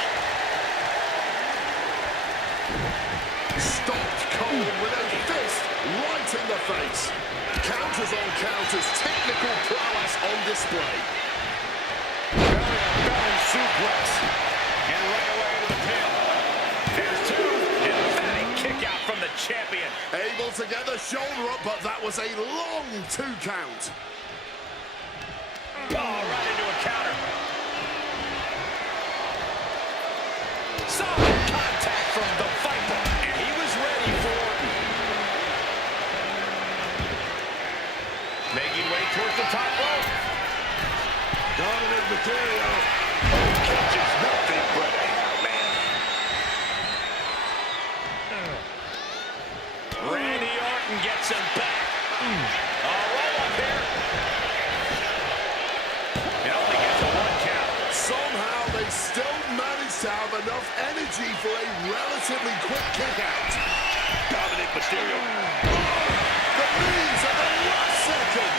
Stopped cold with a fist right in the face. Counters on counters, technical prowess on display. Belly suplex. And right away to the pin. There's two. And a fatty kick out from the champion. Able to get the shoulder up, but that was a long 2 count. Oh, right into a counter. Solid contact from the Viper. And he was ready for Orton. Making way towards the top rope. Dominic Mysterio. Oh, catches nothing but air, man. Randy Orton gets him back. Right up here. It only gets a 1 count. Somehow they still managed to have enough energy for a relatively quick kick out. Dominic Mysterio. The knees at the last second.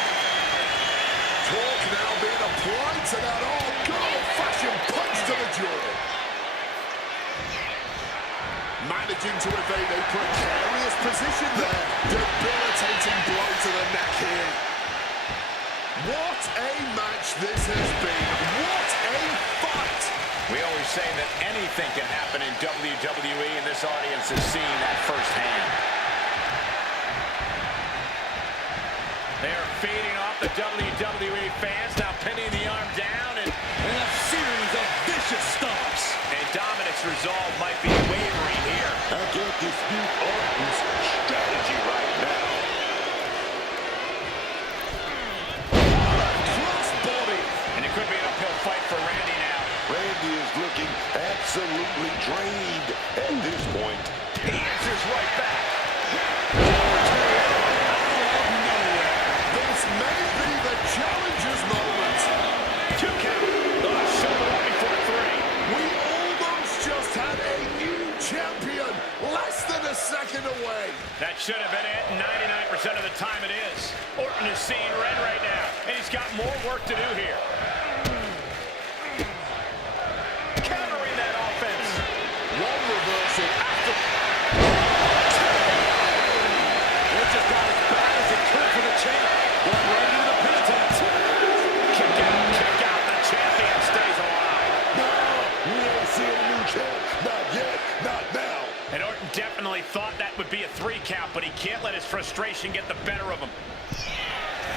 Torque now being applied to that old-fashioned punch to the jaw. Managing to evade a precarious position there. Debilitating blow to the neck here. What a match this has been. What a fight. We always say that anything can happen in WWE, and this audience has seen that firsthand. They are feeding off the WWE fans, now pinning the arm down, and a series of vicious stomps. And Dominic's resolve might be wavering here. I can't dispute Orton's strategy right now. Crossbody. And it could be an uphill fight for Randy now. Randy is looking absolutely drained at this point. He answers right back. This may be the challenger's moment. 2 count. Shoulder up before 3. We almost just had a That should have been it. 99% of the time it is. Orton is seeing red right now, and he's got more work to do here. Countering that offense. One reversal after... It just got as bad as it could for the champ. Going right into the pin attempt. Kick out, kick out. The champion stays alive. No, we ain't seeing a new champ. Not yet, not now. And Orton definitely thought that would be a 3 count, but he can't let his frustration get the better of him.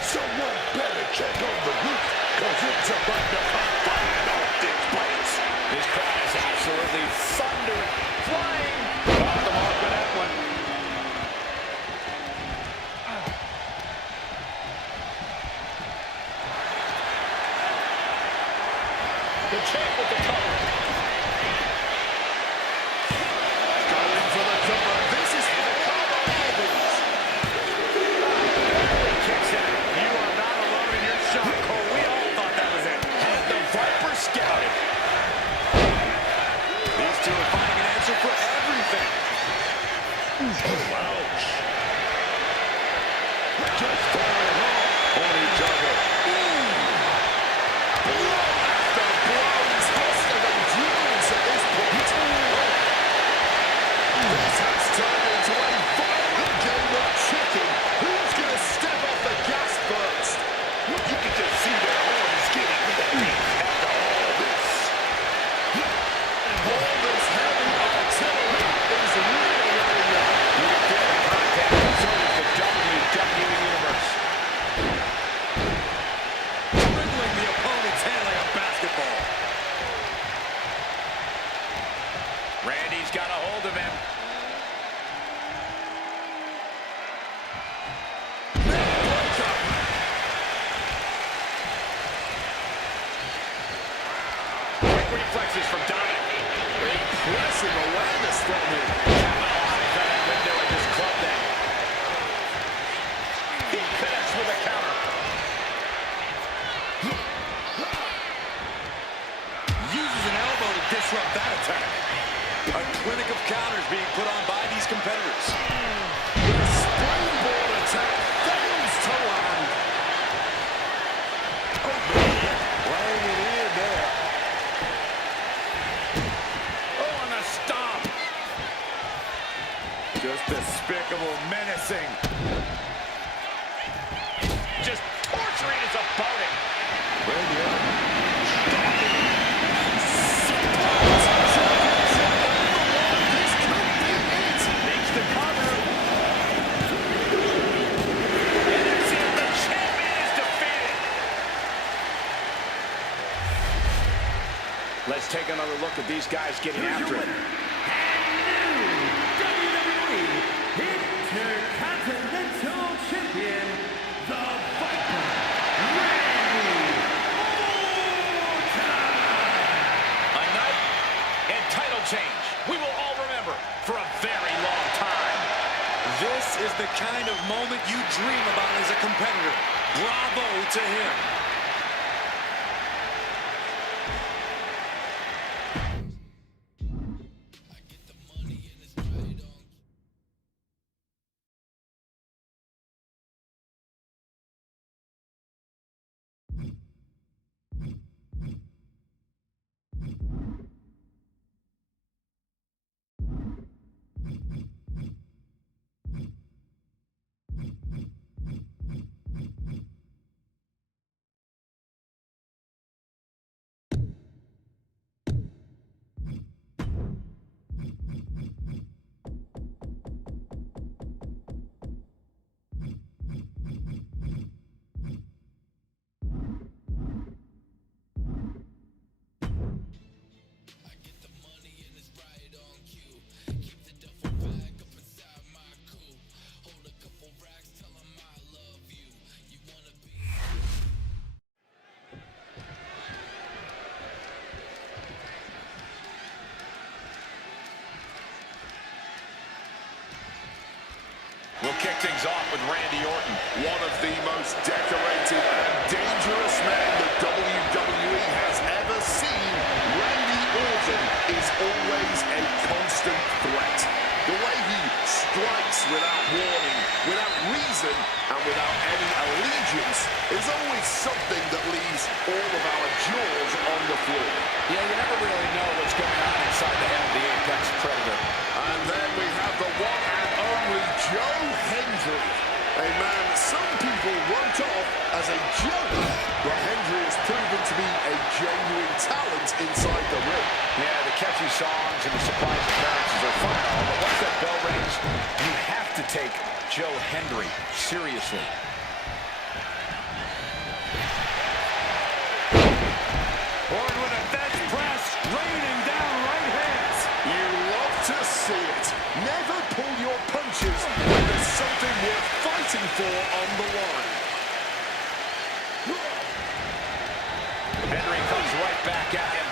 Someone better check on the roof, because it's about to come flying off this place. This crowd is absolutely thundering, flying. Off the mark with that one. The champ with the cover. Going for the cover. This is how Carl Evans. Kicks out. You are not alone in your shock, Cole. We all thought that was it. Had the Viper scouted. These two are finding an answer for everything. Ouch. Just firing off on each other. Blow after blow. He's hostile endurance at this point. This has turned into a violent game of chicken. Who's going to step off the gas first? You can just see their arms getting heavy after all this. All this heavy artillery is really adding up. You can feel the contact, and so does the WWE Universe. Dribbling the opponent's head like a basketball. Randy's got a hold of him. Quick reflexes from Dominic. Impressive awareness from him. Capitalized on that window and just clubbed that. He connects with a counter. Uses an elbow to disrupt that attack. A clinic of counters being put on by these competitors. The springboard attack fails to land. Laying it in there. Oh, and a stomp. Just despicable, menacing. Just torturing his opponent. Randy Orton. This could be it. Makes the cover. And that's it. The champion is defeated. Let's take another look at these guys getting after it. WWE Intercontinental Champion, the Viper, Randy Orton. A night and title change we will all remember for a very long time. This is the kind of moment you dream about as a competitor. Bravo to him. We'll kick things off with Randy Orton. One of the most decorated and dangerous men the WWE has ever seen. Randy Orton is always a constant threat. The way he strikes without songs and the surprise appearances are fun and all, but once that bell rings, you have to take Joe Hendry seriously. Orton with a bench press, raining down right hands. You love to see it. Never pull your punches when there's something worth fighting for on the line. Henry comes right back at him.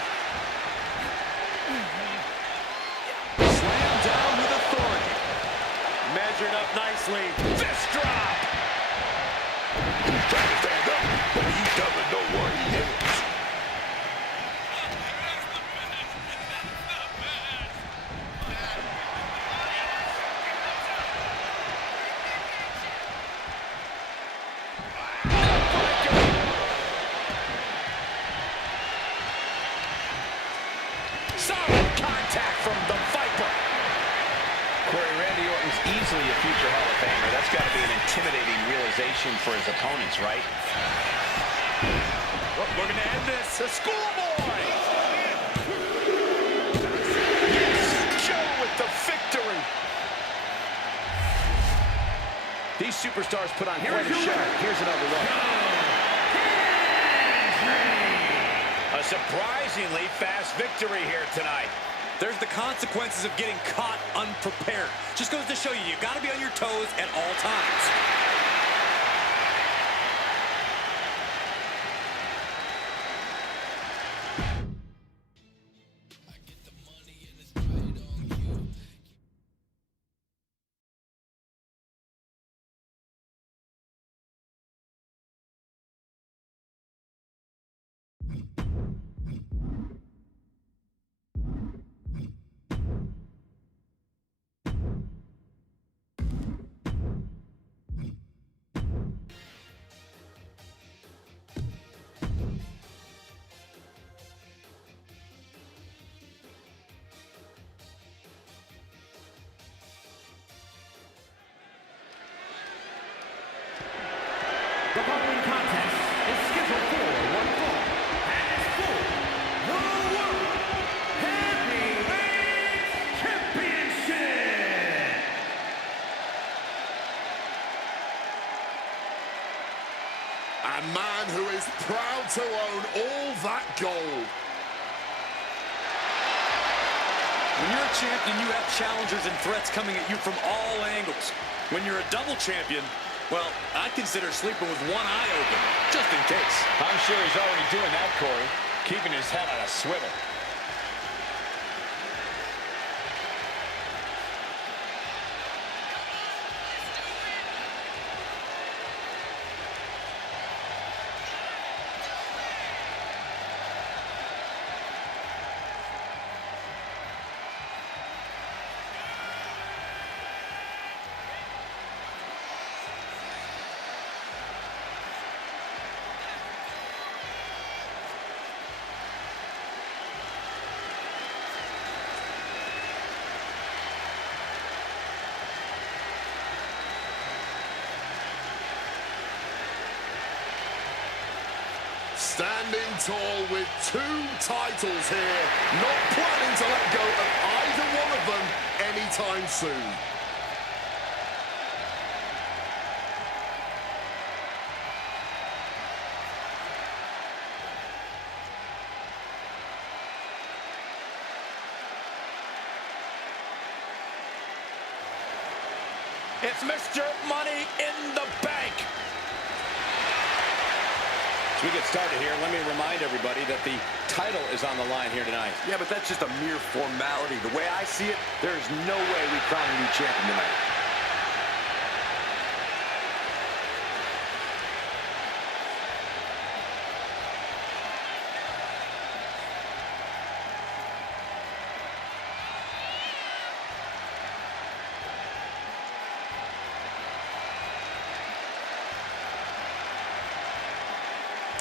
Slam down with authority. Measured up nicely. Fist drop. He's trying to stand up, but he doesn't know where he is. Solid contact from the Viper. Corey, Randy Orton's easily a future Hall of Famer. That's got to be an intimidating realization for his opponents, right? Looking to end this. The schoolboy! Yes, Joe with the victory. These superstars put on quite a show. Here's another look. A surprisingly fast victory here tonight. There's the consequences of getting caught unprepared. Just goes to show you, you got to be on your toes at all times. The following contest is scheduled for one fall and is for the World Heavyweight Championship. A man who is proud to own all that gold. When you're a champion, you have challengers and threats coming at you from all angles. When you're a double champion, well, I'd consider sleeping with one eye open, just in case. I'm sure he's already doing that, Corey. Keeping his head on a swivel. Standing tall with 2 titles here, not planning to let go of either one of them anytime soon. It's Mr. Money in the Bank. As we get started here, let me remind everybody that the title is on the line here tonight. Yeah, but that's just a mere formality. The way I see it, there's no way we crown a new champion tonight.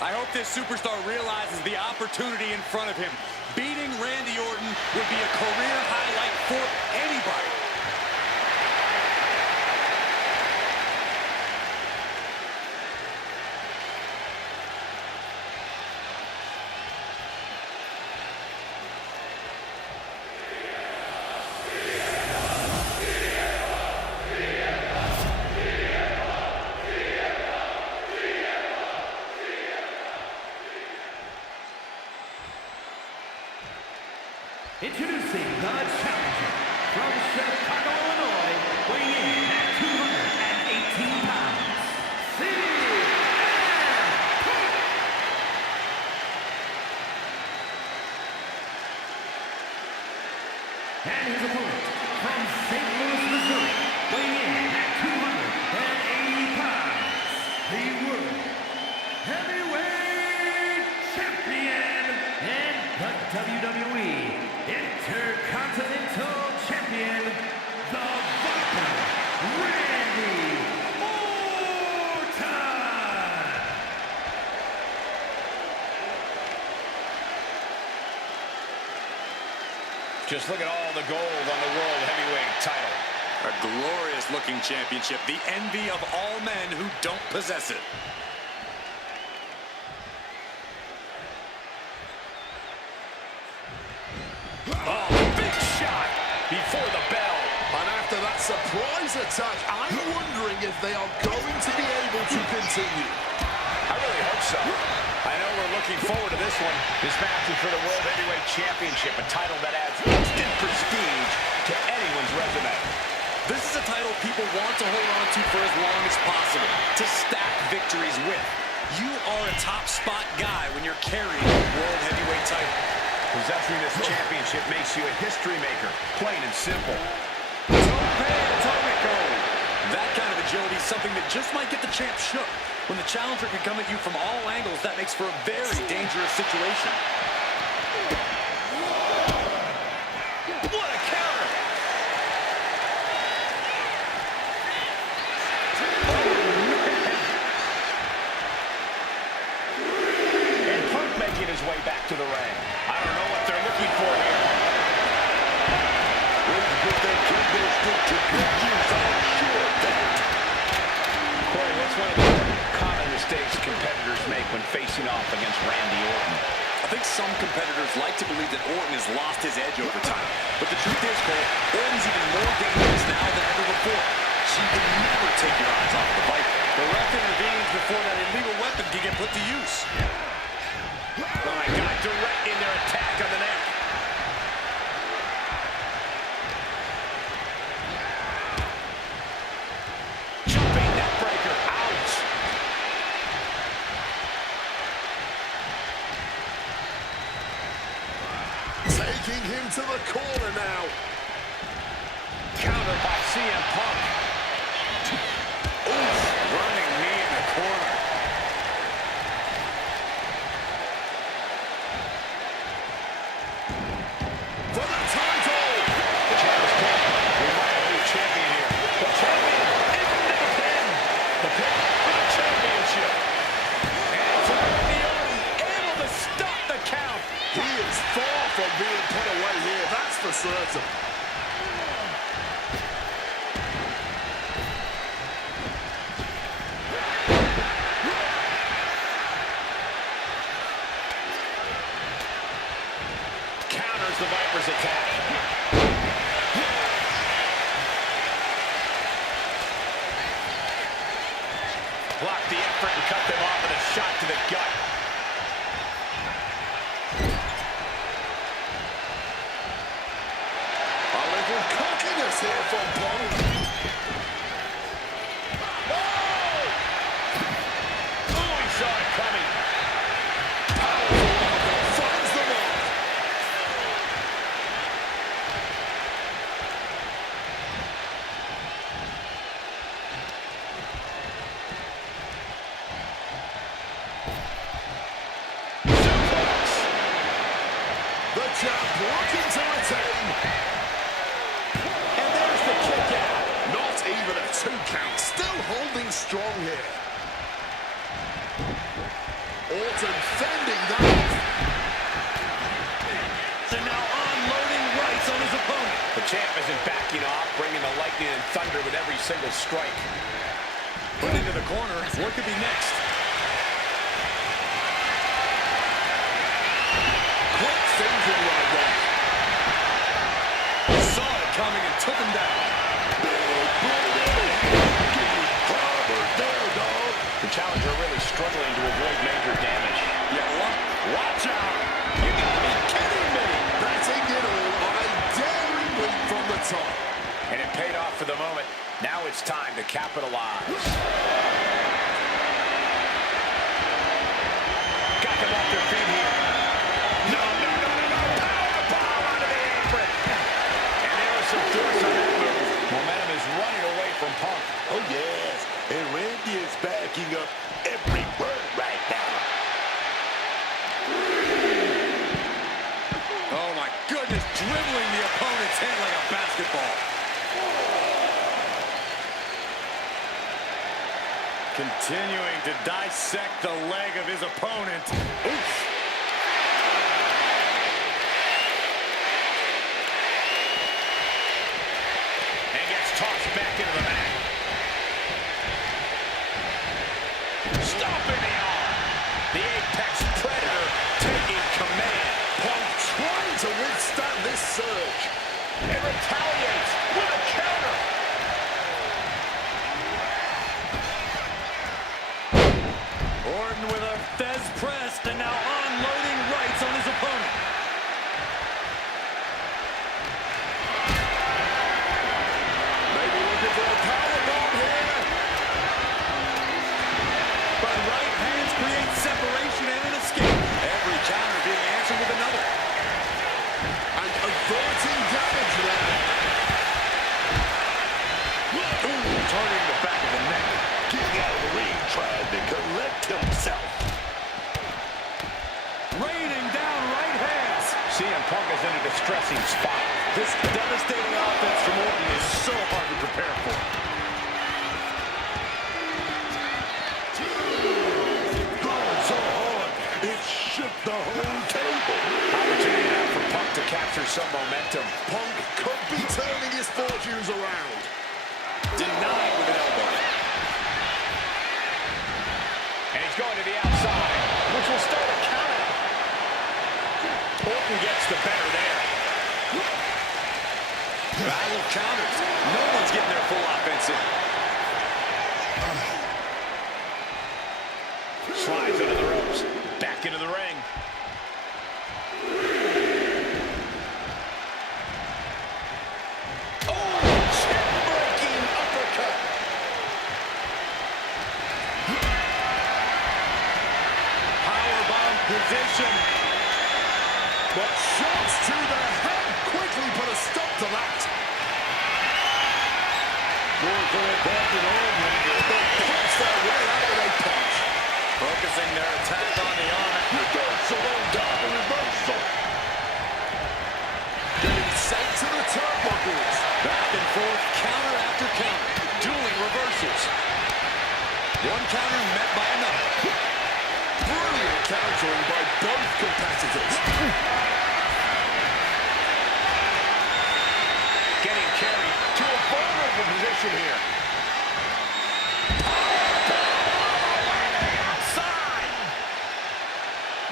I hope this superstar realizes the opportunity in front of him. Beating Randy Orton would be a career highlight for anybody. Introducing the challenger from Chicago, Illinois, weighing in at 218 pounds, CM Punk. And his opponent from St. Louis, Missouri, weighing in at 280 pounds, the World Heavyweight Champion and the WWE Intercontinental Champion, the Viper, Randy Orton. Just look at all the gold on the World Heavyweight title. A glorious-looking championship, the envy of all men who don't possess it. Oh, big shot before the bell. And after that surprise attack, I'm wondering if they are going to be able to continue. I really hope so. I know we're looking forward to this one. This match is for the World Heavyweight Championship, a title that adds instant prestige to anyone's resume. This is a title people want to hold on to for as long as possible, to stack victories with. You are a top spot guy when you're carrying the World Heavyweight title. Possessing this championship makes you a history maker, plain and simple. That kind of agility is something that just might get the champ shook. When the challenger can come at you from all angles, that makes for a very dangerous situation. What a counter! And Punk making his way back to the ring. I don't know what they're looking for here. Corey, what's one of the common mistakes competitors make when facing off against Randy Orton? I think some competitors like to believe that Orton has lost his edge over time. But the truth is, Cole, Orton's even more dangerous now than ever before. So you can never take your eyes off the fight. The ref intervenes before that illegal weapon can get put to use. Oh my God, directing their attack on the neck. Jumping neck breaker, ouch. Taking him to the corner now. Counter by CM Punk. Oof, running knee in the corner. For the title! The champ is pinned. We might have a new champion here. The champion into the pin. The pin for the championship. And it's Randy Orton able to stop the count. He is far from being put away here, that's for certain. Counters the Viper's attack. Blocked the effort and cut them off with a shot to the gut. A little cockiness here from Punk. Oh, he saw it coming. Finds the mark. The champ looking to retain. And there's the kick out. Not even a 2 count. Still holding strong here. Orton fending that off. And now unloading rights on his opponent. The champ isn't backing off, bringing the lightning and thunder with every single strike. Put into the corner. What could be next? Quick thinking right there. Saw it coming and took him down. The challenger really struggling to avoid major damage. Yeah, watch out. You gotta be kidding me. Betting it all it's time to capitalize. Got them off their feet here. No. Powerbomb onto the apron. And there was some force on that move. Momentum is running away from Punk. Oh, yes. And Randy is backing up every word right now. Oh, my goodness. Dribbling the opponent's head like a basketball. Continuing to dissect the leg of his opponent. Oof. And gets tossed back into the mat. Stomping the arm. The Apex Predator taking command. Punk trying to withstand this surge. And retaliates with a counter. Orton with a Fez press and now unloading rights on his opponent. Maybe looking for a powerbomb here. But right hands create separation and an escape. Every counter being answered with another. And averting damage there. Ooh, targeting the back of the neck. Getting out of the ring, trying to collect himself. Raining down right hands. CM Punk is in a distressing spot. This devastating offense from Orton is so hard to prepare for. Going so hard, it shook the whole table. Opportunity now for Punk to capture some momentum. Punk could be turning his fortunes around. Denied with an elbow. And he's going to the outside, which will start a count. Orton gets the better there. Battle of counters. No one's getting their full offense in. Slides into the ropes. Back into the ring. Oh, chin-breaking uppercut. Powerbomb position. But shots to the head quickly put a stop to that. Going for it back in Orton. They punch their way out of a punch. Focusing their attack on the arm. Reversal on top of reversal. Getting sent to the turnbuckles. Back and forth, counter after counter. Dueling reversals. One counter met by another. Brilliant countering by both competitors. Getting carried to a vulnerable position here. Outside!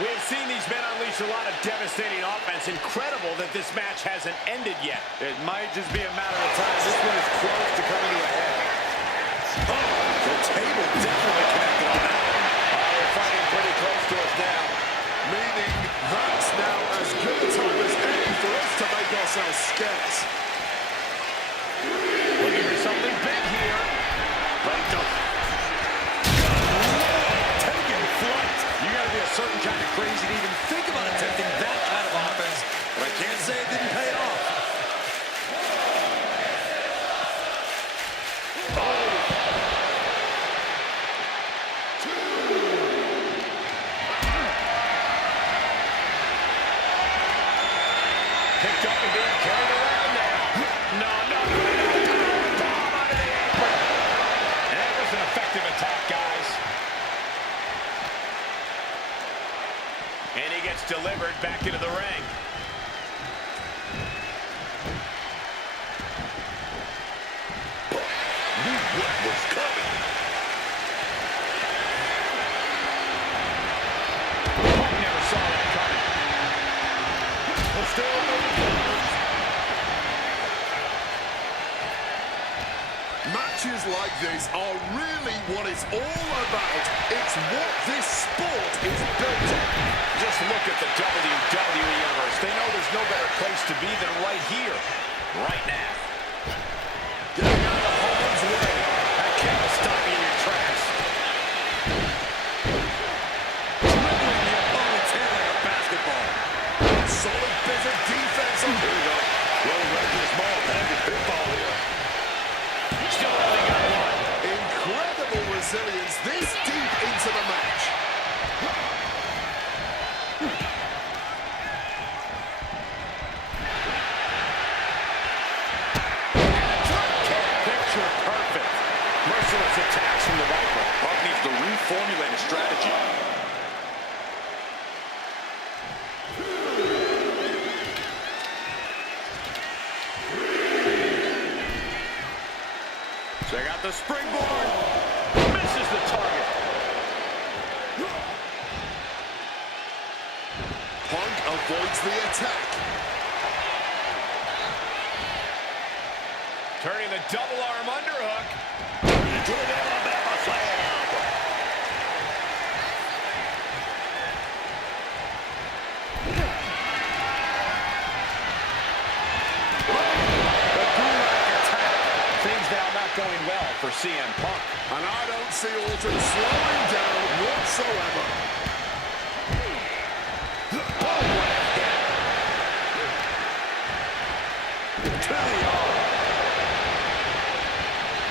We have seen these men unleash a lot of devastating offense. Incredible that this match hasn't ended yet. It might just be a matter of time. This one is close to coming to a head. Oh, the table definitely connected on that one. They're fighting pretty close to us now. Meaning that's now as good a time as any for us to make ourselves scarce. Looking for something big here. But he don't. Taking flight. You got to be a certain kind of crazy to even think about attempting that kind of offense. But I can't say it didn't pay off. Picked up and being carried around now. No. Bomb onto the apron. And that was an effective attack, guys. And he gets delivered back into the ring. Knew what was coming. Punk never saw that coming. Still no counters. Matches like this are really what it's all about. It's what this sport is built on. Just look at the WWE Universe. They know there's no better place to be than right here, right now. Getting out of harm's way. formulate a strategy. Check out the springboard. Misses the target. Punk avoids the attack. Turning the double arm underhook. To the Alabama slam. The Gulak attack. Things now not going well for CM Punk. And I don't see Orton slowing down whatsoever. To the arm.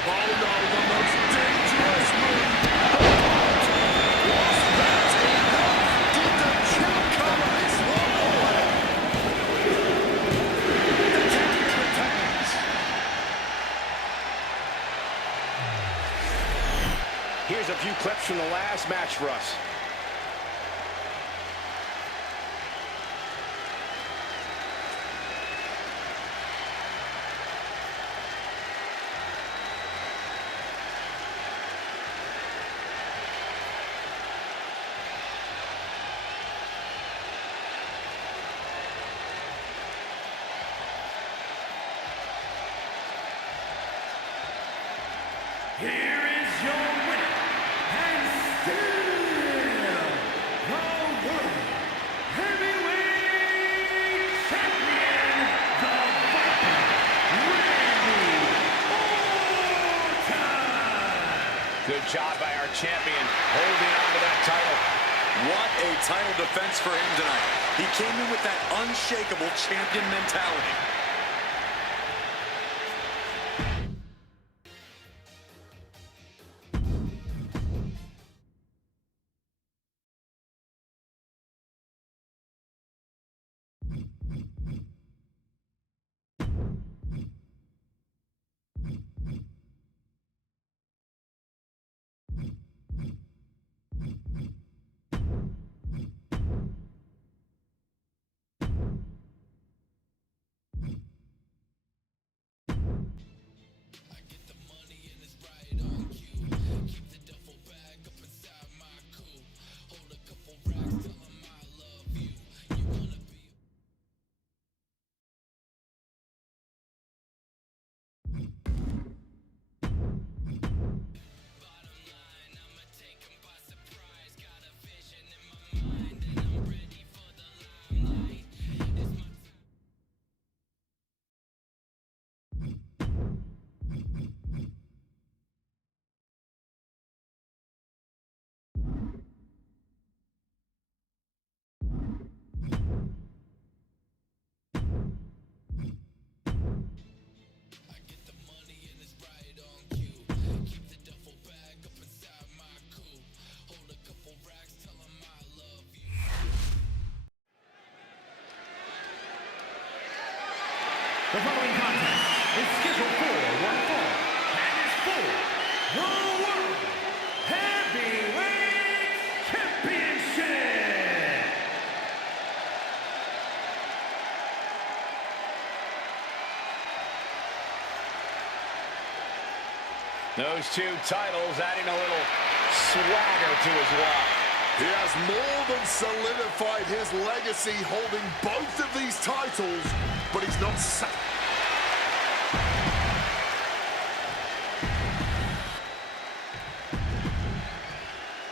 Oh no, the most dangerous move. Was that enough? Did the champ cover this one away? The champion retains. Here's a few clips from the last match for us. Here is your winner, and still the World Heavyweight Champion, the Viper, Randy Orton! Good job by our champion holding on to that title. What a title defense for him tonight. He came in with that unshakable champion mentality. The following contest is scheduled for one fall and is for the World Heavyweight Championship. Those two titles adding a little swagger to his walk. He has more than solidified his legacy holding both of these titles, but he's not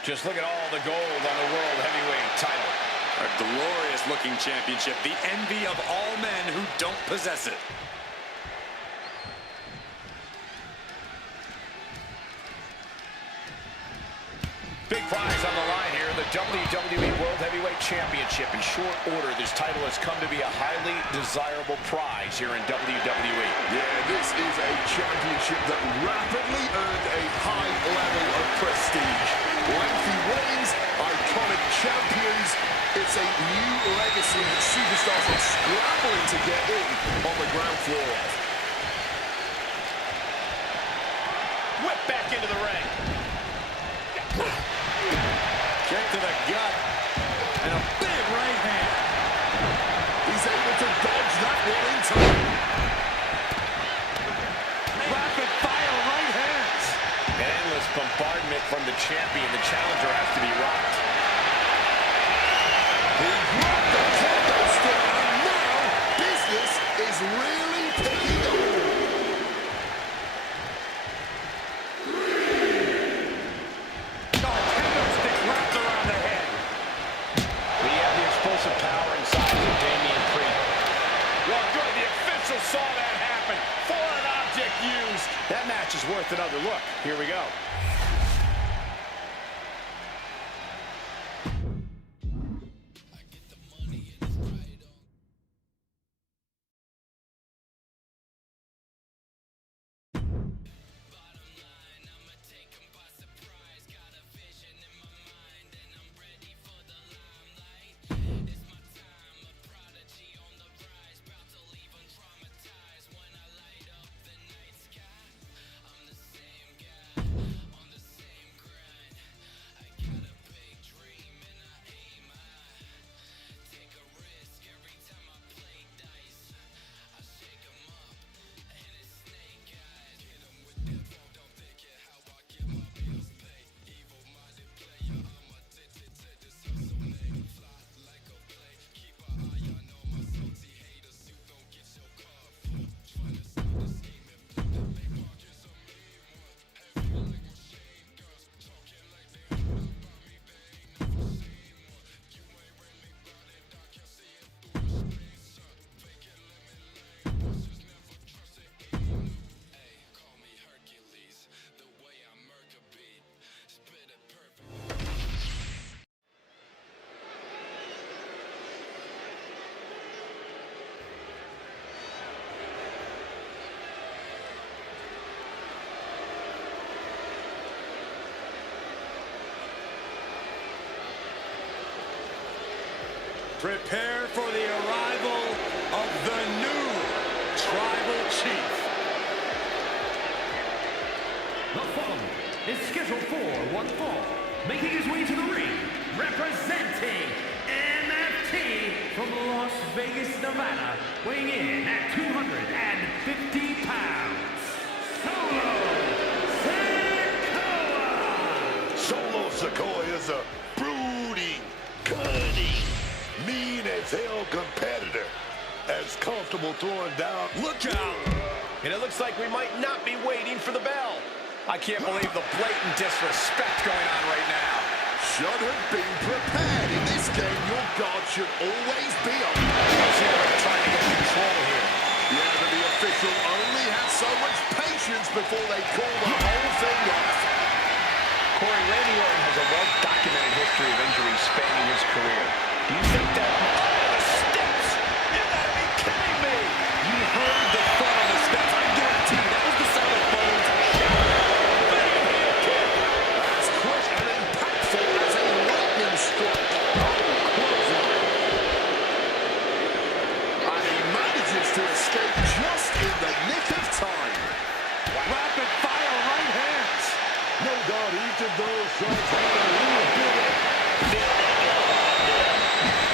Just look at all the gold on the World Heavyweight title. A glorious looking championship, the envy of all men who don't possess it. Big prize on the line here, the WWE World Heavyweight Championship. In short order, this title has come to be a highly desirable prize here in WWE. Yeah, this is a championship that rapidly earned a high level of prestige. Lengthy reigns, iconic champions. It's a new legacy that superstars are scrambling to get in on the ground floor. Whip back into the ring. champion, the challenger has to be rocked. He dropped the kendo stick, and now business is really picking up. Kendo stick wrapped around the head. We have the explosive power and size of Damian Priest. Well, good. The official saw that happen. Foreign object used. That match is worth another look. Here we go. Prepare for the arrival of the new Tribal Chief. The following is scheduled for one fall, making his way to the ring, representing MFT from Las Vegas, Nevada, weighing in at 250 pounds, Solo Sikoa! Solo Sikoa is a brooding, cunning, mean-as-hell competitor. As comfortable throwing down. Look out! And it looks like we might not be waiting for the bell. I can't believe the blatant disrespect going on right now. Should have been prepared. In this game, your guard should always be up. I see they're trying to get control here. Yeah, but the official only has so much patience before they call the whole thing off. Corey, Randy Orton has a well-documented history of injuries spanning his career. Do you think that... Oh, the steps! You gotta be kidding me! You heard the thud on the steps. I guarantee that was the sound of bones shattering. As quick and impactful as a lightning strike. Oh, close line. And he manages to escape just in the nick of time. Rapid fire right hands. No doubt each of those shots had a little bit of...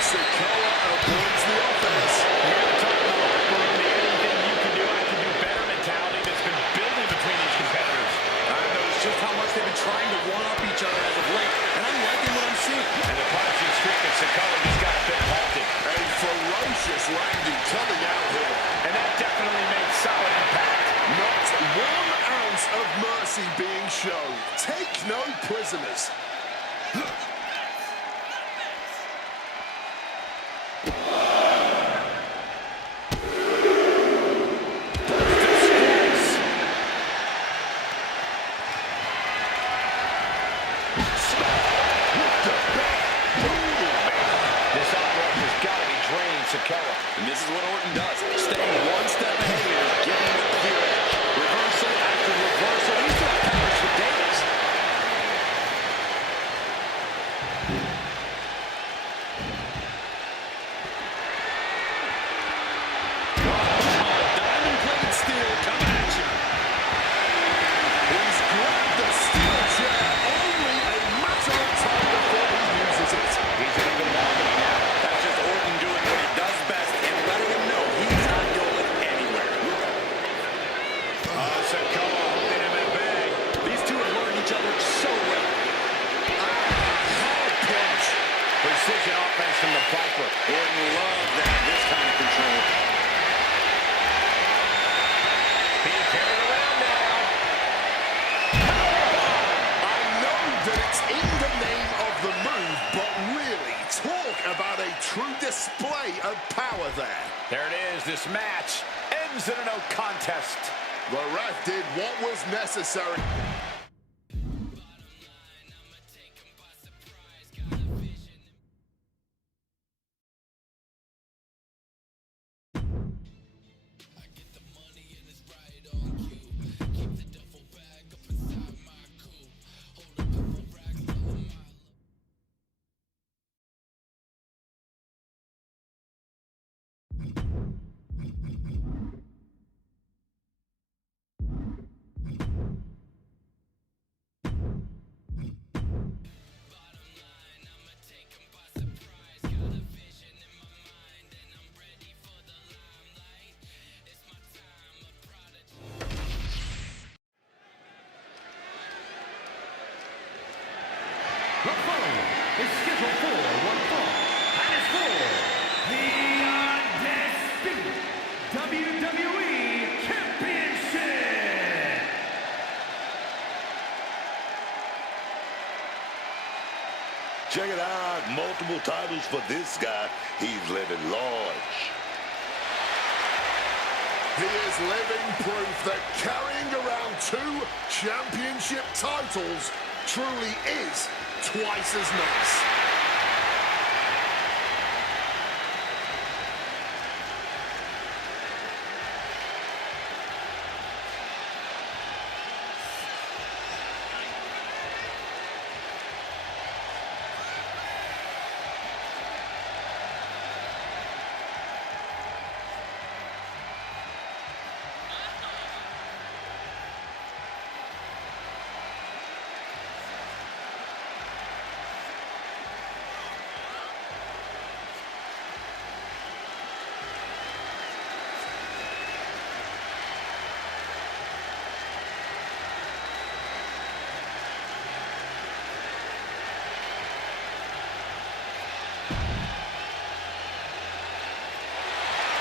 Sikoa avoids the offense. You're talking about locker room, the anything you can do, I can do better mentality that's been building between these competitors. I've noticed just how much they've been trying to one-up each other as of late, and I'm liking what I'm seeing. And the punishing streak of Sikoa just got a bit halted. A ferocious landing coming out here. And that definitely made solid impact. Not 1 ounce of mercy being shown. Take no prisoners. This outrage has got to be draining Sikoa. And this is what Orton does. Staying one step ahead here, giving him the clear edge. Reversal after reversal. He's doing counters for days. display of power there. There it is. This match ends in a no contest. The ref did what was necessary. The following is scheduled for one fall. That is for the undisputed WWE Championship. Check it out. Multiple titles for this guy. He's living large. He is living proof that carrying around 2 championship titles truly is twice as nice.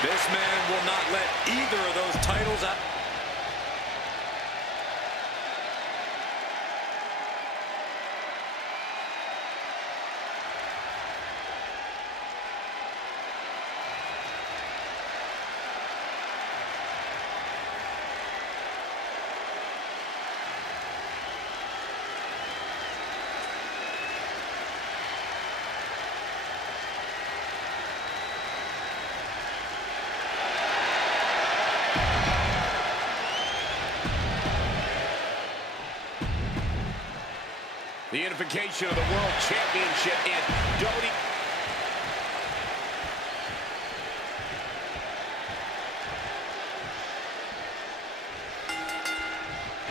This man will not let either of those titles out. The unification of the World Championship in Dodi.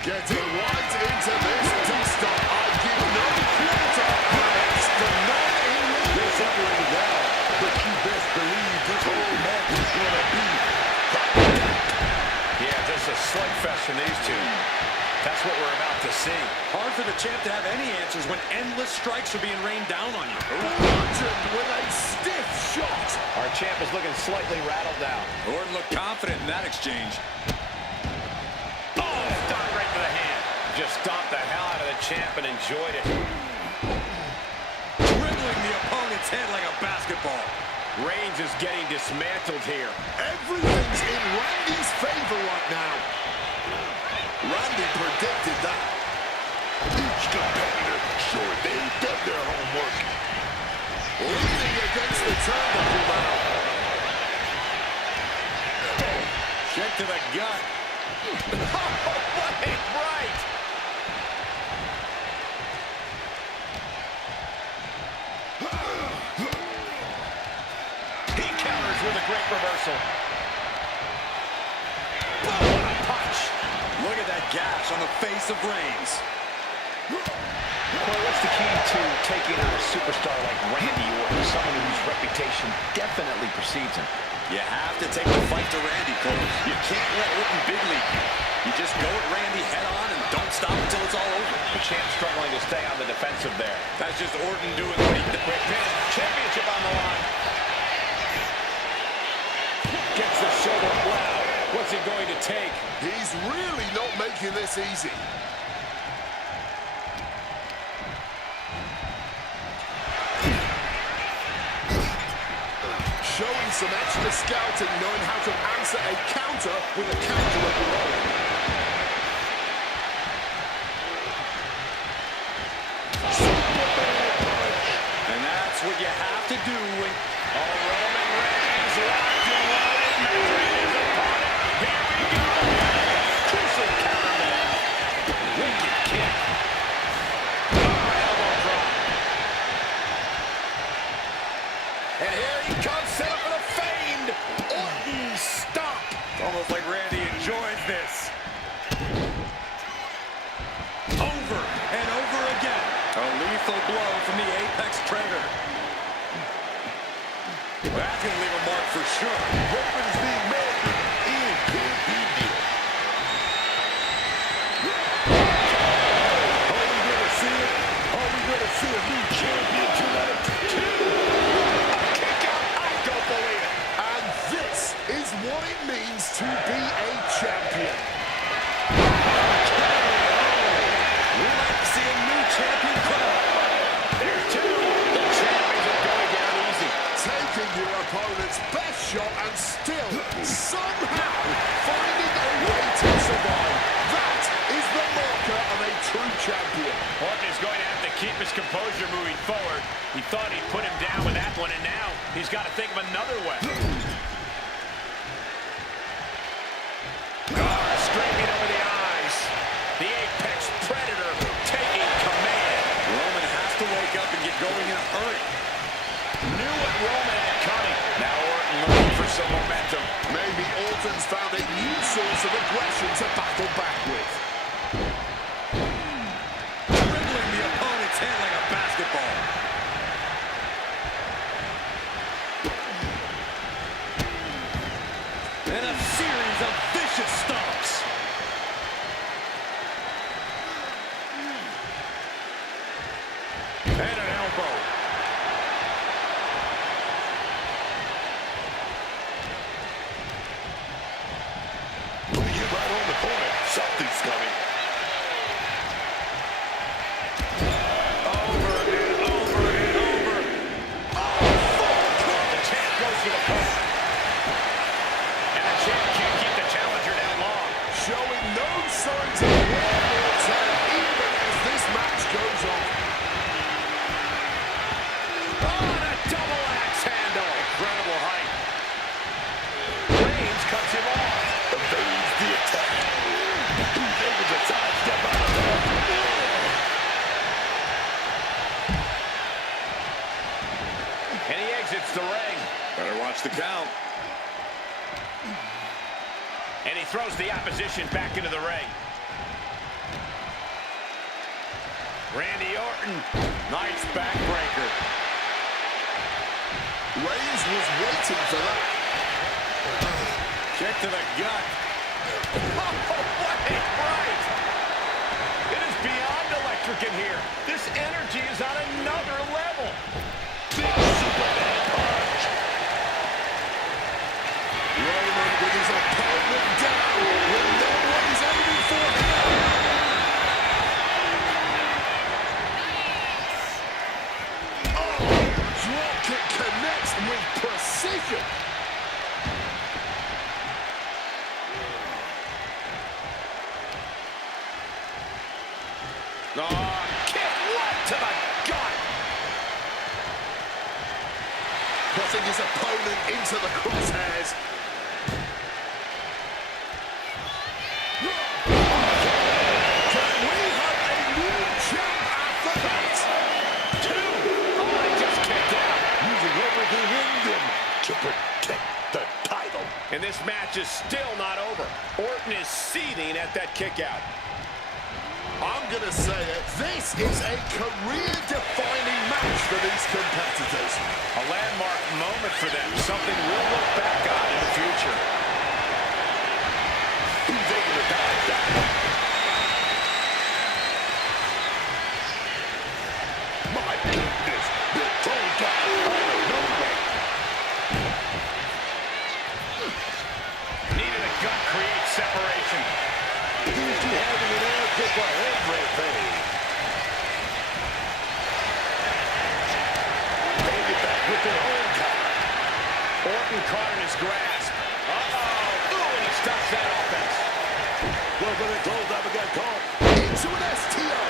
Getting right into this dust-up. I give no quarter, Alex. The man in the... They're separated now, but you best believe this whole match is going to be... Yeah, just a slugfest from these two. That's what we're about to see. Hard for the champ to have any answers when endless strikes are being rained down on you. Bludgeoned with a stiff shot. Our champ is looking slightly rattled down. Orton looked confident in that exchange. Oh, stop right to the hand. Just stomped the hell out of the champ and enjoyed it. Dribbling the opponent's head like a basketball. Reigns is getting dismantled here. Everything's in Randy's favor right now. Randy predicted that. Each competitor sure they've done their homework. Leaning against the turnbuckle now. Kick to the gut. What a right! He counters with a great reversal. What a punch! Look at that gash on the face of Reigns. Corey, what's the key to taking on a superstar like Randy Orton, someone whose reputation definitely precedes him? You have to take the fight to Randy, Cole. You can't let Orton big league you. You just go at Randy head on and don't stop until it's all over. The champ struggling to stay on the defensive there. That's just Orton doing what he did. Quick pin, championship on the line. Gets the shoulder. Wow, what's he going to take? He's really not making this easy. some extra scouting, knowing how to answer a counter with a counter of your own. Superman punch. And that's what you have to do when... Oh, Roman Reigns locked and loaded, measuring his opponent. Here we go. Crucial counter, man. Wicked kick. Oh, elbow drop. And here he comes, set up for the feigned Orton stomp. It's almost like Randy enjoys this. Over and over again. A lethal blow from the Apex Predator. That's going to leave a mark for sure. Weapons being made. It could be deal. Are we going to see it? Are we going to see a new champion tonight? Kick out, I don't believe it. And this is what it means to be a champion. We might see a new champion crown. There's two. The champions are going down easy. Taking your opponent's best shot and still somehow finding a way to survive. That is the marker of a true champion. Orton is going to have to keep his composure moving forward. He thought he'd put him down with that one, and now he's got to think of another way. Scraping over the eyes. The Apex Predator taking command. Roman has to wake up and get going in a hurry. Knew what Roman had coming. Now Orton looking for some momentum. Maybe Orton's found a new source of aggression to battle back with. Dribbling the opponent's head like a basketball. And a series of vicious stomps. And an elbow. Putting it right on the corner. Something's coming. Over and over and over. The champ goes to the post. And the champ can't keep the challenger down long. Showing no signs of wear or tear even as this match goes on. Oh, and a double axe handle. Incredible height. Reigns cuts him off. Evades the attack. He's able to sidestep out of there. And he exits the ring. Better watch the count. And he throws the opposition back into the ring. Randy Orton. Nice backbreaker. Reigns was waiting for that. Kick to the gut. Wait, right. It is beyond electric in here. This energy is on another level. Big Superman punch. Roman with his opponent down when no one is aiming for him. Oh, drop kick connects with precision. Oh, kick right to the gut. Putting his opponent into the crosshairs. Can we have a new champ after that? Two. Oh, he just kicked out. Using everything in them to protect the title. And this match is still not over. Orton is seething at that kick out. I'm going to say it. This is a career-defining match for these competitors. A landmark moment for them. Something we'll look back on in the future. He's able to dive down. My goodness. The toe tap out of nowhere. Needed a gut create separation. He's too having an air kick for everything. They get back with their own counter. Orton getting caught in his grasp. Uh-oh. Ooh, and he stops that offense. Well, but it closed up and got caught. Into an STO.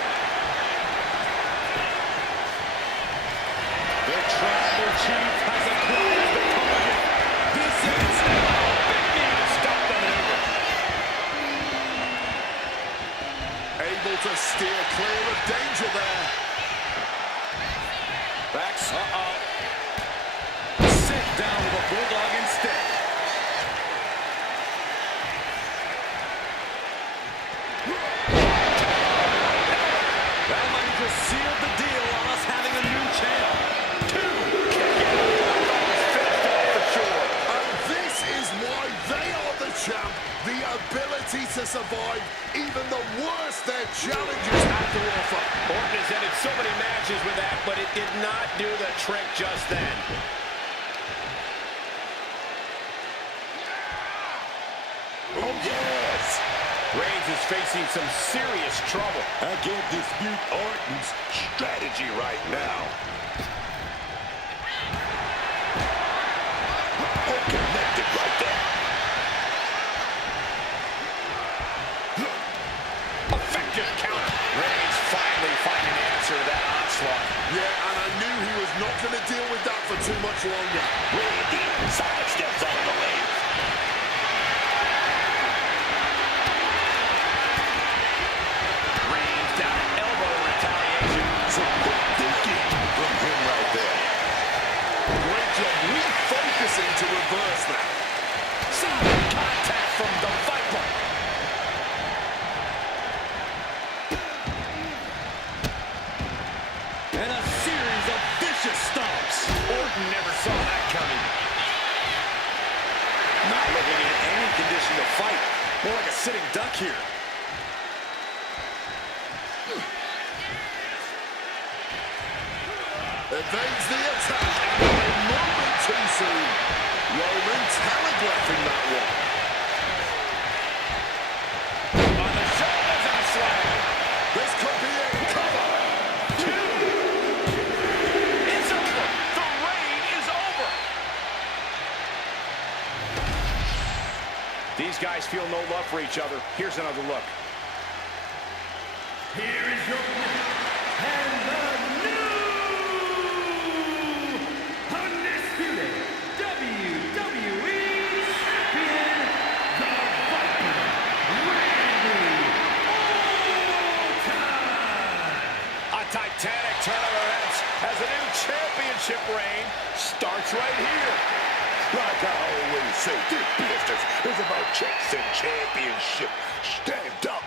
The Tribal Chief has acquired the target. This is Big knee to stop the maneuver. Able to steer clear of danger there. backs. Sit down with a bulldog instead. That might have just sealed the deal on us having a new champ. And this is why they are the champ. The ability to survive even the worst their challenges have to offer. Orton has ended so many matches with that, but it did not do the trick just then. Oh, yes. Reigns is facing some serious trouble. I can't dispute Orton's strategy right now. Oh, connected right there. Effective counter. Reigns finally finding an answer to that onslaught. Yeah, and I knew he was not going to deal with that for too much longer. Randy sidesteps out of the way. Reigns down an elbow in retaliation. Some good thinking from him right there. Great job refocusing to reverse that. Solid contact from the Viper. And a series of vicious stomps. Orton never saw that coming. Not looking in any condition to fight. More like a sitting duck here. Evades the attack and a moment too soon. Roman telegraphing that one. On the shoulders and a slam. This could be it. Cover. It's over. The reign is over. These guys feel no love for each other. Here's another look. Here is your winner, and the new undisputed WWE Champion, the Viper, Randy Orton. A titanic turn of events as a new championship reign starts right here. Like I always say, this business is about chasing championship. Stand up